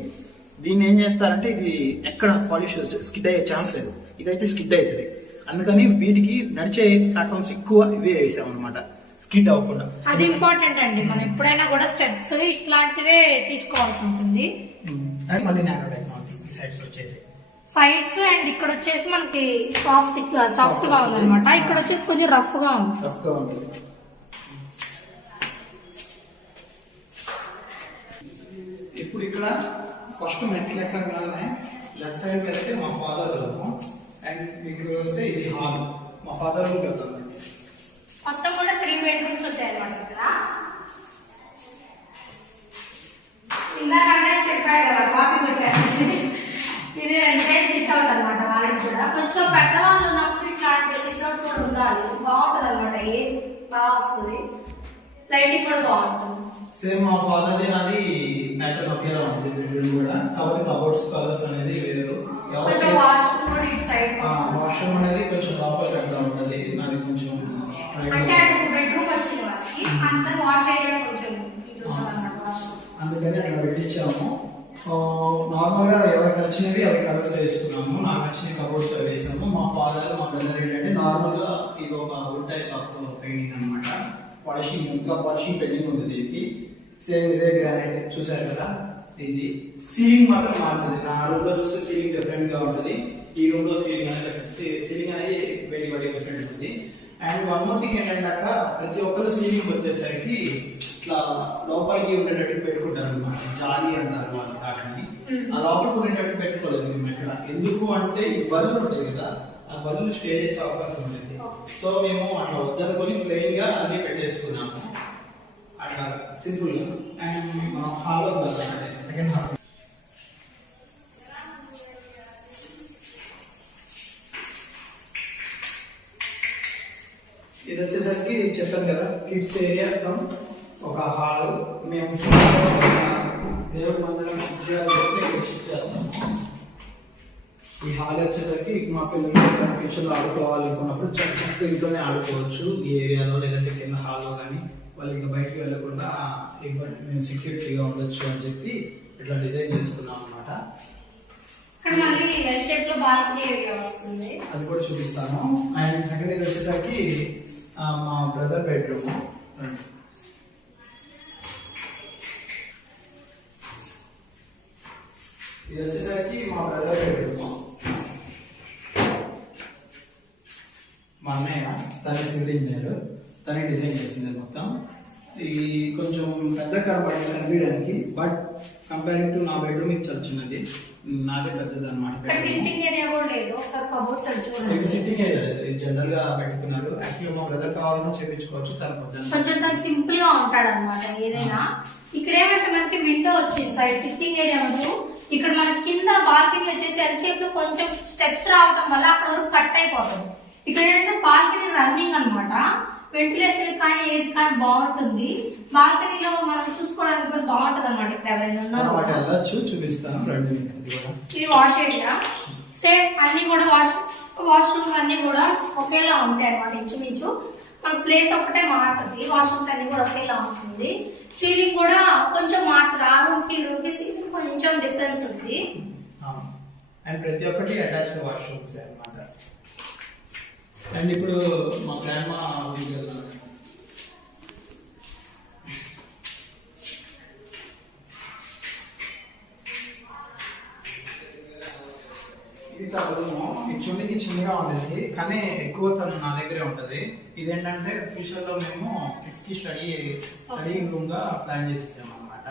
దీన్ని ఏం చేస్తారంటే ఇది ఎక్కడ పాలిష్ స్కిడ్ అయ్యే ఛాన్స్ లేదు, ఇదైతే స్కిడ్ అవుతుంది. అందుకని వీటికి నడిచే ప్లాట్ఫామ్స్ ఎక్కువ ఇవే వేసాం అనమాట, స్కిడ్ అవ్వకుండా. అది ఇంపార్టెంట్ అండి, మనం ఎప్పుడైనా కూడా స్టెప్స్ ఇట్లాంటివే తీసుకోవాల్సి ఉంటుంది. అండ్ మళ్ళీ నానో టెక్నాలజీ సైడ్స్ వచ్చేసి సైడ్స్, అండ్ ఇక్కడ వచ్చేసి మనకి సాఫ్ట్ గా ఉంది అనమాట. ఇక్కడ వచ్చేసి కొంచెం రఫ్ గా ఉంది. ఇప్పుడు ఇక్కడ ఫస్ట్ మెట్లు ఎక్కగానే లెఫ్ట్ సైడ్ వేస్తే మా ఫాదర్ రూమ్, అండ్ ఇక్కడ వస్తే ఇది హాల్. మా ఫాదర్ రూమ్ వెళ్తాం. మొత్తం కూడా 3 bedrooms ఉంటాయి అన్నమాట. ఇక్కడ ఇందాకనే చెప్పాడు కదా కాపీ పెట్టాను. ఇది 2 సిట్ అవుట్ అనమాట. వాళ్ళకి కూడా కొంచెం పెద్దవాళ్ళు ఉన్నప్పుడు ఇట్లాంటి సిట్ అవుట్ కూడా ఉండాలి, బాగుంటుంది అనమాట. బాగా వస్తుంది, లైటింగ్ కూడా బాగుంటుంది. సేమ్ మా ఫాదర్ నాది ప్యాటర్న్ ఒకేలా ఉంటుంది కూడా. కాబట్టి కబోర్డ్స్ కలర్స్ అనేది వేరు. వాష్రూమ్ అనేది కొంచెం లోపల అట్లా ఉంటుంది. నాది కొంచెం బెడ్రూమ్ వచ్చింది వాళ్ళకి, అందరూ వాష్ ఏరియా కొంచెం అందుకని అట్లా పెట్టించాము. నార్మల్ గా ఎవరికి నచ్చినవి అవి కలర్స్ వేసుకున్నాము. నాకు నచ్చిన కబోర్డ్స్ వేసాము. మా ఫాదర్ మా బ్రదర్ ఏంటంటే నార్మల్ గా ఇది ఒక వుడ్ టైప్ ఆఫ్ పెయింటింగ్ అనమాట. పాలిషింగ్ ఇంకా పాలిషింగ్ పెయింటింగ్ ఉంది దీనికి. సేమ్ ఇదే గ్రానైట్ చూసారు కదా. ఇది సీలింగ్ మాత్రం మారుతుంది. నా రూమ్ లో చూస్తే సీలింగ్ డిఫరెంట్ గా ఉంటుంది, ఈ రూమ్ లో సీలింగ్ అనేది వెరీ డిఫరెంట్ ఉంటుంది. అండ్ వన్ మోర్ థింగ్ ఏంటంటే ప్రతి ఒక్కరు సీలింగ్ వచ్చేసరికి ఇట్లా లోపలికి ఉండేటట్టు పెట్టుకుంటారు అనమాట. జాలి అంటారు వాళ్ళు వాటిని. ఆ లోపలికి ఉండేటట్టు పెట్టుకోలేదు మేము ఇక్కడ. ఎందుకు అంటే ఈ బల్లు ఉంటాయి కదా, ఆ బల్లు స్టే చేసే అవకాశం ఉంటుంది. సో మేము అట్లా వద్దనుకొని ప్లెయిన్ గా అన్ని పెట్టేసుకున్నాము అట్లా సింపుల్ గా. అండ్ హాల్లో సెకండ్ హాల్. ఇది వచ్చేసరికి చెప్పాను కదా కిడ్స్ ఏరియా ఒక హాల్. మేము దేవుడి మందిరం షిఫ్ట్ చేస్తాము. ఈ హాల్ వచ్చేసరికి మా పిల్లలు ఫ్యూచర్లో ఆడుకోవాలనుకున్నప్పుడు చక్కగా ఇంట్లోనే ఆడుకోవచ్చు ఈ ఏరియాలో, లేదంటే కింద హాల్లో కానీ. వాళ్ళు ఇంకా బయటకు వెళ్ళకుండా మేము సెక్యూరిటీగా ఉండొచ్చు అని చెప్పి ఇట్లా డిజైన్ చేసుకున్నాం అనమాట. అది కూడా చూపిస్తాను. అండ్ సెకండ్ ఇది వచ్చేసరికి మా బ్రదర్ బెడ్రూమ్. ఇది వచ్చేసరికి మా బ్రదర్ బెడ్రూమ్. మా అన్నయ్య తన సివిల్ ఇంజనీర్, తనే డిజైన్ చేసింది మొత్తం. ఇది కొంచెం పెద్ద కనబడడానికి, బట్ కంపేరింగ్ టు నా బెడ్రూమ్ ఇది చాలా చిన్నది, నాదే పెద్దది అనమాట. సిట్టింగ్ ఏరియా జనరల్ గా పెట్టుకున్నారు. యాక్చువల్లీ మా బ్రదర్ కావాలన్నా చేయించుకోవచ్చు, కొంచెం తను సింపుల్ గా ఉంటాడు అనమాట ఏదైనా. ఇక్కడ ఏమంటే మనకి విండో వచ్చింది సైడ్ సిట్టింగ్ ఏరియా ముందు. ఇక్కడ మనకి కింద బాల్కనీ వచ్చేసి ఎల్ షేప్ లో కొంచెం స్టెప్స్ రావడం వల్ల అక్కడ వరకు కట్ అయిపోతుంది. ఇక్కడ ఏంటంటే బాల్కనీ రన్నింగ్ అనమాట, వెంటిలేషన్ కానీ ఏది కానీ బాగుంటుంది. బాల్కనీలో మనం చూసుకోవడానికి కూడా బాగుంటుంది అనమాట. ఇక్కడ ఎవరైనా చూపిస్తాను. ఇది వాష్ ఏరియా సేమ్, అన్ని కూడా వాష్రూమ్స్ అన్ని కూడా ఒకేలా ఉంటాయి అనమాట. ఇంచుమించు మన ప్లేస్ ఒకటే మారుతుంది, వాష్రూమ్స్ అన్ని కూడా ఒకేలా ఉంటుంది. సీలింగ్ కూడా కొంచెం మారుతుంది, ఆ రూమ్ కి రూమ్ కి సీలింగ్ కొంచెం డిఫరెన్స్ ఉంది. అండ్ ప్రతి ఒక్కటి అటాచ్ వాష్రూమ్స్ అన్నమాట. అండ్ ఇప్పుడు మా గ్రాండ్ ఇది చూడడానికి చిన్నగా ఉండేది, కానీ ఎక్కువ తను నా దగ్గరే ఉంటది. ఇదేంటంటే ఫ్యూచర్ లో మేము కిడ్స్ కి స్టడీయింగ్ రూమ్ గా ప్లాన్ చేసేసాము అనమాట.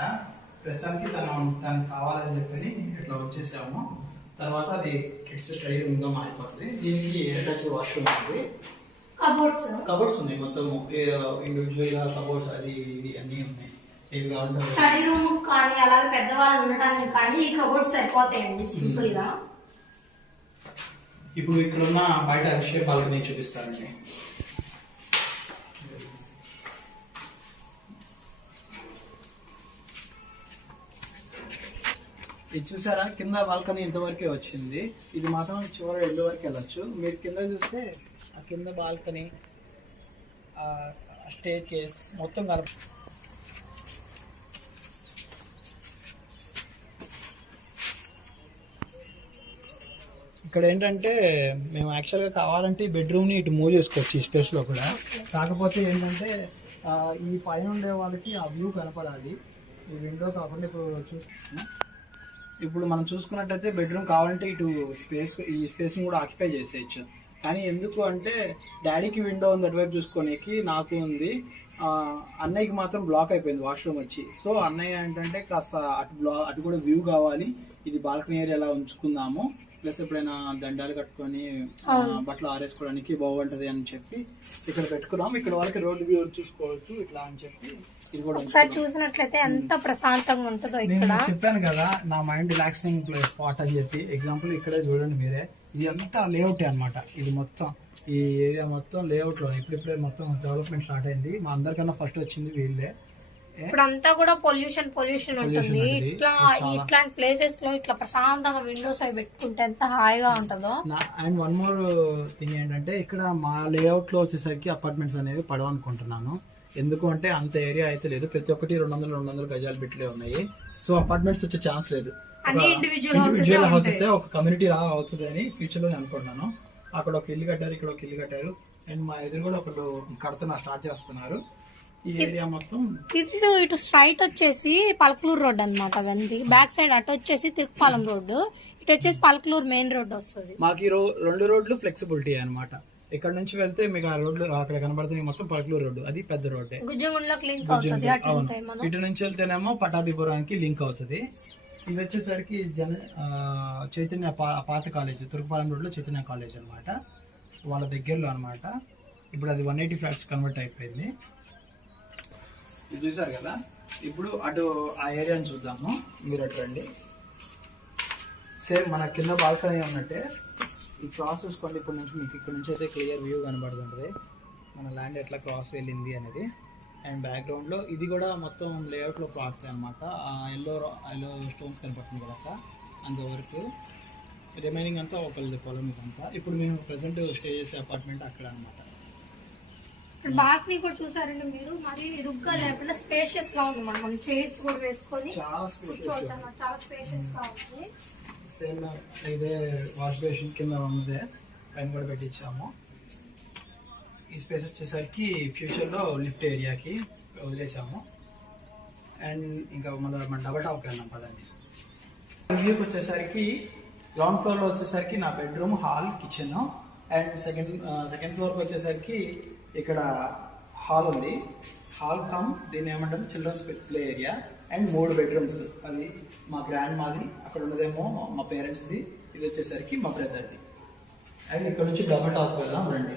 ప్రస్తుతానికి తను కావాలని చెప్పని ఇట్లా వచ్చేసాము. తర్వాత అది కిడ్స్ స్టడీ రూమ్ గా మారిపోతుంది. దీనికి అటాచ్ వాష్రూమ్ ఉంది, కబోర్డ్స్ ఉన్నాయి మొత్తం ఇండివిజువల్ గా కబోర్డ్స్ అది ఇది అన్ని ఉన్నాయి. స్టడీ రూమ్ కానీ అలాగే పెద్దవాళ్ళు ఉండడానికి కానీ ఈ కబోర్డ్స్ సరిపోతాయండి సింపుల్ గా. ఇప్పుడు ఇక్కడ ఉన్న బయట షేప్ బాల్కనీ చూపిస్తానండి. ఇది చూసారా, కింద బాల్కనీ ఇంతవరకే వచ్చింది. ఇది మాత్రం చివరి ఎండ్ వరకు వెళ్ళొచ్చు. మీరు కింద చూస్తే ఆ కింద బాల్కనీ, స్టేర్ కేస్ మొత్తం ఇక్కడ ఏంటంటే మేము యాక్చువల్గా కావాలంటే ఈ బెడ్రూమ్ని ఇటు మూవ్ చేసుకోవచ్చు ఈ స్పేస్లో కూడా. కాకపోతే ఏంటంటే ఈ పైన ఉండే వాళ్ళకి ఆ వ్యూ కనపడాలి, ఈ విండో కాకుండా. ఇప్పుడు మనం చూసుకున్నట్టయితే బెడ్రూమ్ కావాలంటే ఇటు ఈ స్పేస్ని కూడా ఆక్యుపై చేసేయచ్చు. కానీ ఎందుకు అంటే డాడీకి విండో ఉంది అటువైపు చూసుకోనికి, నాకు ఉంది, అన్నయ్యకి మాత్రం బ్లాక్ అయిపోయింది వాష్రూమ్ వచ్చి. సో అన్నయ్య ఏంటంటే కాస్త అటు కూడా వ్యూ కావాలి, ఇది బాల్కనీ ఏరియా ఉంచుకుందాము, ప్లస్ ఎప్పుడైనా దండాలు కట్టుకొని బట్టలు ఆరేసుకోవడానికి బాగుంటది అని చెప్పి ఇక్కడ పెట్టుకున్నాం. ఇక్కడ వాళ్ళకి రోడ్డు వ్యూ చూసుకోవచ్చు ఇట్లా అని చెప్పి ఇది కూడా చూసినట్లయితే ఎంత ప్రశాంతంగా ఉంటుందో. ఇక్కడ చెప్పాను కదా నా మైండ్ రిలాక్సింగ్ స్పాట్ అని చెప్పి. ఎగ్జాంపుల్ ఇక్కడే చూడండి మీరే, ఇది అంతా లేఅవుట్ అనమాట. ఇది మొత్తం ఈ ఏరియా మొత్తం లేఅవుట్ లో ఇప్పుడిప్పుడే మొత్తం డెవలప్మెంట్ స్టార్ట్ అయింది. మా అందరికన్నా ఫస్ట్ వచ్చింది వీళ్ళే. ఇప్పుడు అంతా కూడా పొల్యూషన్ ఉంటుంది. ఇట్లాంటి ప్లేసెస్ లో ఇట్లా ప్రశాంతంగా విండోస్ అవి పెట్టుకుంటే ఎంత హాయిగా ఉంటుందో. అండ్ వన్ మోర్ థింగ్ ఏంటంటే ఇక్కడ మా లేఅవుట్ లో వచ్చేసరికి అపార్ట్మెంట్స్ అనేవి పడవనుకుంటున్నాను. ఎందుకు అంటే అంత ఏరియా అయితే లేదు, ప్రతి ఒక్కటి 200 గజాలు బిట్లే ఉన్నాయి. సో అపార్ట్మెంట్స్ వచ్చే ఛాన్స్ లేదు, ఇండివిజువల్ హౌసెస్ ఒక కమ్యూనిటీ లా అవుతుంది అని ఫ్యూచర్ లో అనుకుంటున్నాను. అక్కడ ఒక ఇల్లు కట్టారు, ఇక్కడ ఒక ఇల్లు కట్టారు, అండ్ మా ఎదురు కూడా ఒకళ్ళు స్టార్ట్ చేస్తున్నారు. ఈ ఏరియా మొత్తం ఇటు స్ట్రైట్ వచ్చేసి పల్కలూరు రోడ్ అనమాట. అదంతా బ్యాక్ సైడ్ అటు వచ్చేసి తిరుపాలెం రోడ్డు, ఇటు వచ్చేసి పల్కలూరు మెయిన్ రోడ్ వస్తుంది. మాకు ఈ 2 రోడ్లు ఫ్లెక్సిబిలిటీ అనమాట. ఇక్కడ నుంచి వెళ్తే మీకు ఆ రోడ్లు అక్కడ కనబడుతుంది మొత్తం పల్కలూరు రోడ్డు, అది పెద్ద రోడ్డే. ఇటు నుంచి వెళ్తేనేమో పటాభిపురానికి లింక్ అవుతుంది. ఇది వచ్చేసరికి చైతన్య పాత కాలేజ్, తురుకుపాలెం రోడ్లో చైతన్య కాలేజ్ అనమాట, వాళ్ళ దగ్గరలో అనమాట. ఇప్పుడు అది 180 ఫ్లాట్స్ కన్వర్ట్ అయిపోయింది. ఇది చూసారు కదా, ఇప్పుడు అటు ఆ ఏరియాని చూద్దాము. మీరు అటు రండి. సేమ్ మన కింద బాల్కనీ ఉన్నట్టే ఈ క్రాస్ చూసుకోండి. ఇప్పటి నుంచి మీకు ఇక్కడ నుంచి అయితే క్లియర్ వ్యూ కనబడుతుంటుంది మన ల్యాండ్ ఎట్లా క్రాస్ వెళ్ళింది అనేది. అండ్ బ్యాక్గ్రౌండ్లో ఇది కూడా మొత్తం లేఅవుట్లో ప్లాట్స్ అనమాట. ఎల్లో స్టోన్స్ కనపడుతుంది కదా అక్కడ, అంతవరకు రిమైనింగ్ అంతా ఒకళ్ళది పొలం ఇదంతా. ఇప్పుడు మేము ప్రజెంట్ స్టే చేసే అపార్ట్మెంట్ అక్కడ అనమాట. బాల్కనీ కూడా చూసారండి మీరు, మరి ఇరుగ్గా లేకుండా స్పేషియస్ గా ఉంది. మనం చైర్స్ కూడా వేసుకొని చాలా చాలా స్పేషియస్ గా ఉంది. సేమ్ ఇదే వాష్ బేసిన్ కింద ఉన్నదే పైన కూడా పెట్టించాము. ఈ స్పేస్ వచ్చేసరికి ఫ్యూచర్లో లిఫ్ట్ ఏరియాకి వదిలేసాము. అండ్ ఇంకా మన డబల్ టాప్కి వెళ్ళాం పదండి. వ్యూకి వచ్చేసరికి గ్రౌండ్ ఫ్లోర్లో వచ్చేసరికి నా bedroom, hall, kitchen. And second ఫ్లోర్కి వచ్చేసరికి ఇక్కడ హాల్ ఉంది. హాల్ కమ్ దీన్ని ఏమంటారు children's play area. And 3 bedrooms. అది మా గ్రాండ్ మాది, అక్కడ ఉన్నదేమో మా పేరెంట్స్ది, ఇది వచ్చేసరికి మా బ్రదర్ది. అండ్ ఇక్కడ నుంచి డబల్ టాప్ వెళ్దాం రండి.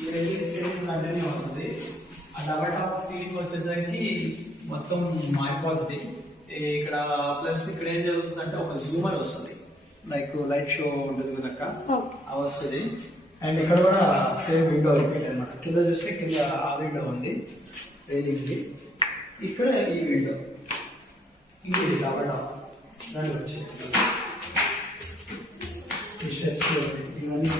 ఈ సీలింగ్ కంటిన్యూ అవుతుంది. ఆ డబల్ టాప్ సీలింగ్ వచ్చేసరికి మొత్తం మారిపోతుంది. ఇక్కడ ప్లస్ ఇక్కడ ఏం జరుగుతుందంటే ఒక జూమర్ వస్తుంది, లైక్ లైట్ షో ఉంటుంది కనుక అవి వస్తుంది. అండ్ ఇక్కడ కూడా సేమ్ విండో రిపీట్ అనమాట. కింద చూస్తే కింద ఆ విండో ఉంది రేలింగ్కి, ఇక్కడ ఈ విండో, ఇది డబల్ టాప్. దాన్ని వచ్చి ఈ స్టెప్స్ ఇవన్నీ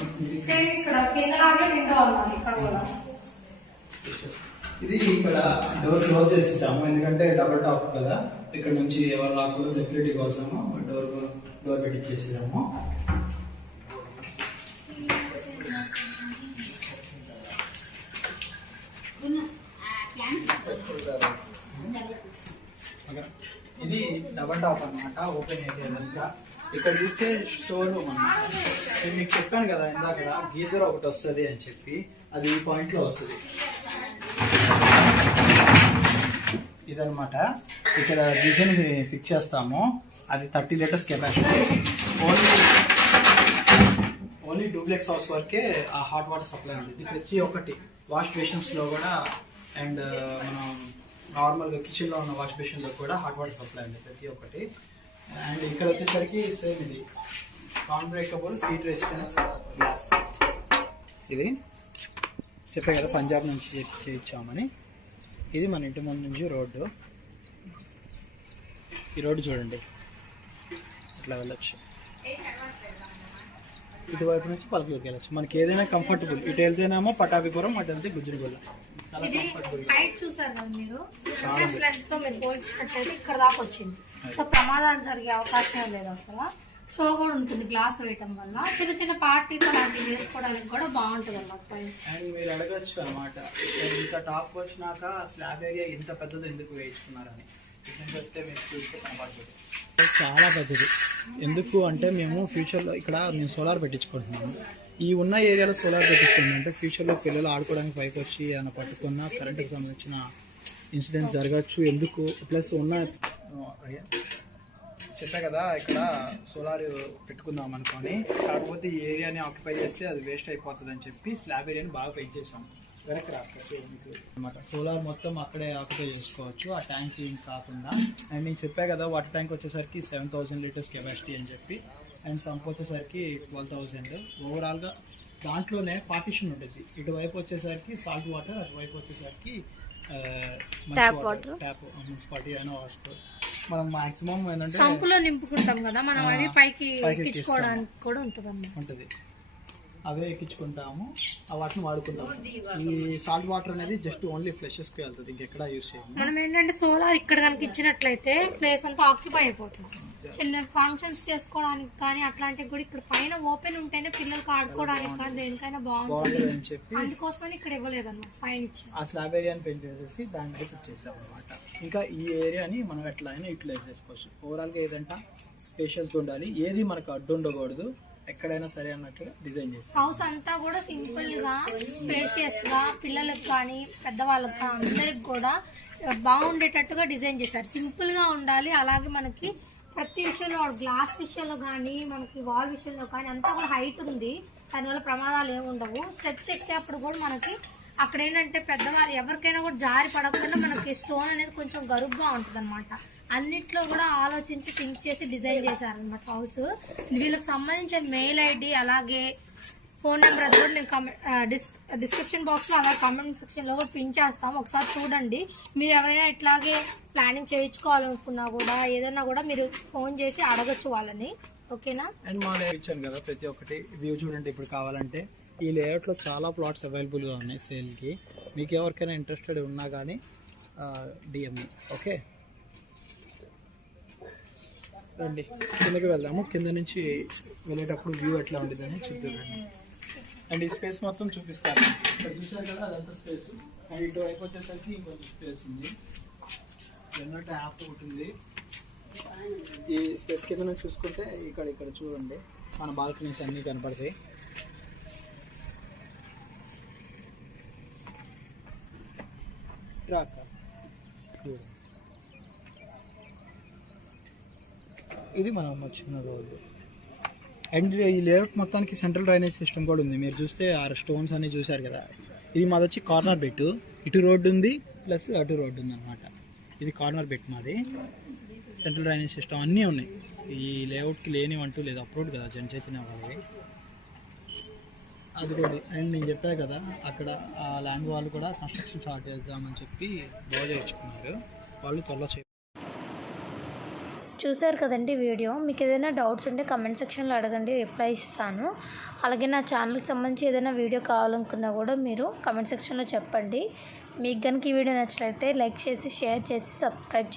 ఇది ఇక్కడ డోర్ క్లోజ్ చేసేసాము, ఎందుకంటే డబల్ టాప్ కదా. ఇక్కడ నుంచి ఎవరు రాకుండా సెక్యూరిటీ కోసము డోర్ పెట్టించేసాము. ఇది డబల్ టాప్ అన్నమాట, ఓపెన్ ఏరియా అంతా. ఇక్కడ చూస్తే స్టోర్ రూమ్ అన్నమాట. నేను మీకు చెప్పాను కదా ఇందాక గీజర్ ఒకటి వస్తుంది అని చెప్పి, అది ఈ పాయింట్లో వస్తుంది. ఇదనమాట, ఇక్కడ గీజర్ని ఫిక్స్ చేస్తాము. అది 30 litres capacity. Only duplex house వరకే ఆ హాట్ వాటర్ సప్లై ఉంటుంది. ప్రతి ఒక్కటి వాష్ బేషన్స్లో కూడా, అండ్ మనం నార్మల్ కిచెన్లో ఉన్న వాష్ బేషన్లో కూడా హాట్ వాటర్ సప్లై ఉంది ప్రతి ఒక్కటి. అండ్ ఇక్కడ వచ్చేసరికి సేమ్ ఇది non breakable heat resistance glass. ఇది చెప్పే కదా పంజాబ్ నుంచి చేయించామని. ఇది మన ఇంటి ముందు నుంచి రోడ్డు. ఈ రోడ్డు చూడండి, ఇట్లా వెళ్ళొచ్చు. ఇటువైపు నుంచి పలకలోకి వెళ్ళచ్చు. మనకి ఏదైనా కంఫర్టబుల్. ఇటు వెళ్తేనేమో పటాభిపురం, అటు వెళ్తే గుజ్జుడిగొల్ల. చూసారు కదా మీరు, లెంత్ తో మీరు పోల్చినట్లయితే ఇక్కడ దాకా వచ్చింది. సో ప్రమాదాలు జరిగే అవకాశం లేదు అసలు. షో కూడా ఉంటుంది గ్లాస్ వేయటం వల్ల. చిన్న చిన్న పార్టీస్ అలాంటివి వేసుకోవడానికి కూడా బాగుంటుంది అన్నమాట. అండ్ మీరు అడగచ్చు అనమాట, ఇంత టాప్ వచ్చినాక స్లాబ్ ఏరియా ఇంత పెద్దది ఎందుకు వేయించుకున్నారని. వస్తే మీకు చూస్తే కనపడుతుంది, చాలా పెద్దది. ఎందుకు అంటే మేము ఫ్యూచర్లో ఇక్కడ మేము సోలార్ పెట్టించుకుంటున్నాము. ఈ ఉన్న ఏరియాలో సోలార్ పెట్టించింది అంటే ఫ్యూచర్లో పిల్లలు ఆడుకోవడానికి పైకి వచ్చి ఏమైనా పట్టుకున్న కరెంటుకి సంబంధించిన ఇన్సిడెంట్స్ జరగచ్చు. ఎందుకు ప్లస్ ఉన్న చెప్పా కదా ఇక్కడ సోలార్ పెట్టుకుందాం అనుకొని, కాకపోతే ఈ ఏరియాని ఆక్యుపై చేస్తే అది వేస్ట్ అయిపోతుంది అని చెప్పి స్లాబ్ ఏరియాని బాగా పెంచేసాం. వెనక్కి రావచ్చు అనమాట. సోలార్ మొత్తం అక్కడే ఆక్యుపై చేసుకోవచ్చు, ఆ ట్యాంక్ ఏం కాకుండా. అండ్ నేను చెప్పా కదా వాటర్ ట్యాంక్ వచ్చేసరికి 7000 లీటర్స్ కెపాసిటీ అని చెప్పి, అండ్ సంప్ వచ్చేసరికి 12,000. ఓవరాల్గా దాంట్లోనే పార్టిషన్ ఉంటుంది. ఇటువైపు వచ్చేసరికి సాల్ట్ వాటర్, అటువైపు వచ్చేసరికి ట్యాప్ మున్సిపాలిటీ అని వాడుకో. మనం మాక్సిమం ఏంటంటే సంపులో నింపుకుంటాం కదా మనం, అవి పైకి ఎక్కించుకోవడానికి కూడా ఉంటుంది. అవే ఎక్కించుకుంటాము, ఆ వాటిని వాడుకుంటాము. ఈ సాల్ట్ వాటర్ అనేది జస్ట్ ఓన్లీ ఫ్లెషెస్కి వెళ్తుంది, ఇంకెక్కడ యూస్ చేయము. మనం ఏంటంటే సోలార్ ఇక్కడ కనుక ఇచ్చినట్లయితే ప్లేస్ అంతా ఆక్యుపై అయిపోతుంది. చిన్న ఫంక్షన్స్ చేసుకోవడానికి కానీ అట్లాంటివి కూడా ఇక్కడ పైన ఓపెన్ ఉంటేనే పిల్లలకి ఆడుకోవడానికి కానీ దేనికైనా బాగుంటుంది అని చెప్పి అందుకోసమని ఇక్కడ ఇవ్వలేదన్నమాట. పైన ఆ స్లాబ్ ఏరియాని పెంచేసి దాని దగ్గర ఇచ్చేసాం అనమాట. ఇంకా ఈ ఏరియాని మనం ఎట్లా అయినా యూటిలైజ్ చేసుకోవచ్చు. ఓవరాల్గా ఏదంటే స్పేషియస్గా ఉండాలి, ఏది మనకు అడ్డు ఉండకూడదు, ఎక్కడైనా సరే అన్నట్టుగా డిజైన్ చేస్తాం. హౌస్ అంతా కూడా సింపుల్ గా స్పేషియస్ గా పిల్లలకు కానీ పెద్దవాళ్ళకి కానీ అందరికి కూడా బాగుండేటట్టుగా డిజైన్ చేశారు. సింపుల్ గా ఉండాలి. అలాగే మనకి ప్రతి విషయంలో గ్లాస్ విషయంలో కానీ మనకి వాల్ విషయంలో కానీ అంతా కూడా హైట్ ఉంది, దానివల్ల ప్రమాదాలు ఏమి ఉండవు. స్టెప్స్ ఎక్కేటప్పుడు కూడా మనకి అక్కడ ఏంటంటే పెద్దవాళ్ళు ఎవరికైనా కూడా జారి పడకుండా మనకి స్టోన్ అనేది కొంచెం గరుగ్గా ఉంటుంది అనమాట. అన్నిట్లో కూడా ఆలోచించి థింక్ చేసి డిజైన్ చేశారనమాట హౌస్. వీళ్ళకి సంబంధించిన మెయిల్ ఐడి అలాగే ఫోన్ నెంబర్ అది కూడా మేము డిస్క్రిప్షన్ బాక్స్లో అలాగే కామెంట్ సెక్షన్లో కూడా పిన్ చేస్తాం. ఒకసారి చూడండి. మీరు ఎవరైనా ఇట్లాగే ప్లానింగ్ చేయించుకోవాలనుకున్నా కూడా ఏదైనా కూడా మీరు ఫోన్ చేసి అడగచ్చు వాళ్ళని. ఓకేనా? అండ్ మా ఇచ్చాను కదా ప్రతి ఒక్కటి వ్యూ చూడండి. ఇప్పుడు కావాలంటే ఈ లేఅవుట్లో చాలా ప్లాట్స్ అవైలబుల్గా ఉన్నాయి సేల్కి. మీకు ఎవరికైనా ఇంట్రెస్టెడ్ ఉన్నా కానీ డిఎంఈ. ఓకే రండి కిందకి వెళ్దాము. కింద నుంచి వెళ్ళేటప్పుడు వ్యూ ఎట్లా ఉంటుందని చూద్దామండి. అండ్ ఈ స్పేస్ మొత్తం చూపిస్తాను. ఇక్కడ చూసారు కదా అదంతా స్పేస్. అండ్ ఇటు వైపు వచ్చేసరికి ఇంకొంచెం స్పేస్ ఉంది. ఎన్నో ట్యాప్ ఉంటుంది. ఈ స్పేస్ కింద నుంచి చూసుకుంటే ఇక్కడ చూడండి మన బాల్కనీస్ అన్నీ కనపడతాయి. ఇది మనం వచ్చిన రోజు. అండ్ ఈ లేఅవుట్ మొత్తానికి సెంట్రల్ డ్రైనేజ్ సిస్టమ్ కూడా ఉంది. మీరు చూస్తే ఆ స్టోన్స్ అన్ని చూసారు కదా. ఇది మాది వచ్చి కార్నర్ బెట్. ఇటు రోడ్డు ఉంది ప్లస్ అటు రోడ్డు ఉంది అనమాట. ఇది కార్నర్ బెట్ మాది. సెంట్రల్ డ్రైనేజ్ సిస్టమ్ అన్నీ ఉన్నాయి. ఈ లేఅవుట్కి లేనివంటూ లేదు. అప్రోడ్ కదా జనచైతన్య వాళ్ళవి. అది రోడ్. అండ్ నేను చెప్పా కదా అక్కడ ఆ ల్యాండ్ వాళ్ళు కూడా కన్స్ట్రక్షన్ స్టార్ట్ చేద్దామని చెప్పి బాగా చేయించుకున్నారు వాళ్ళు. త్వరలో చూసారు కదండి వీడియో. మీకు ఏదైనా డౌట్స్ ఉంటే కమెంట్ సెక్షన్లో అడగండి, రిప్లై ఇస్తాను. అలాగే నా ఛానల్కి సంబంధించి ఏదైనా వీడియో కావాలనుకున్నా కూడా మీరు కమెంట్ సెక్షన్లో చెప్పండి. మీకు కనుక ఈ వీడియో నచ్చినట్లయితే లైక్ చేసి షేర్ చేసి సబ్స్క్రైబ్ చేయండి.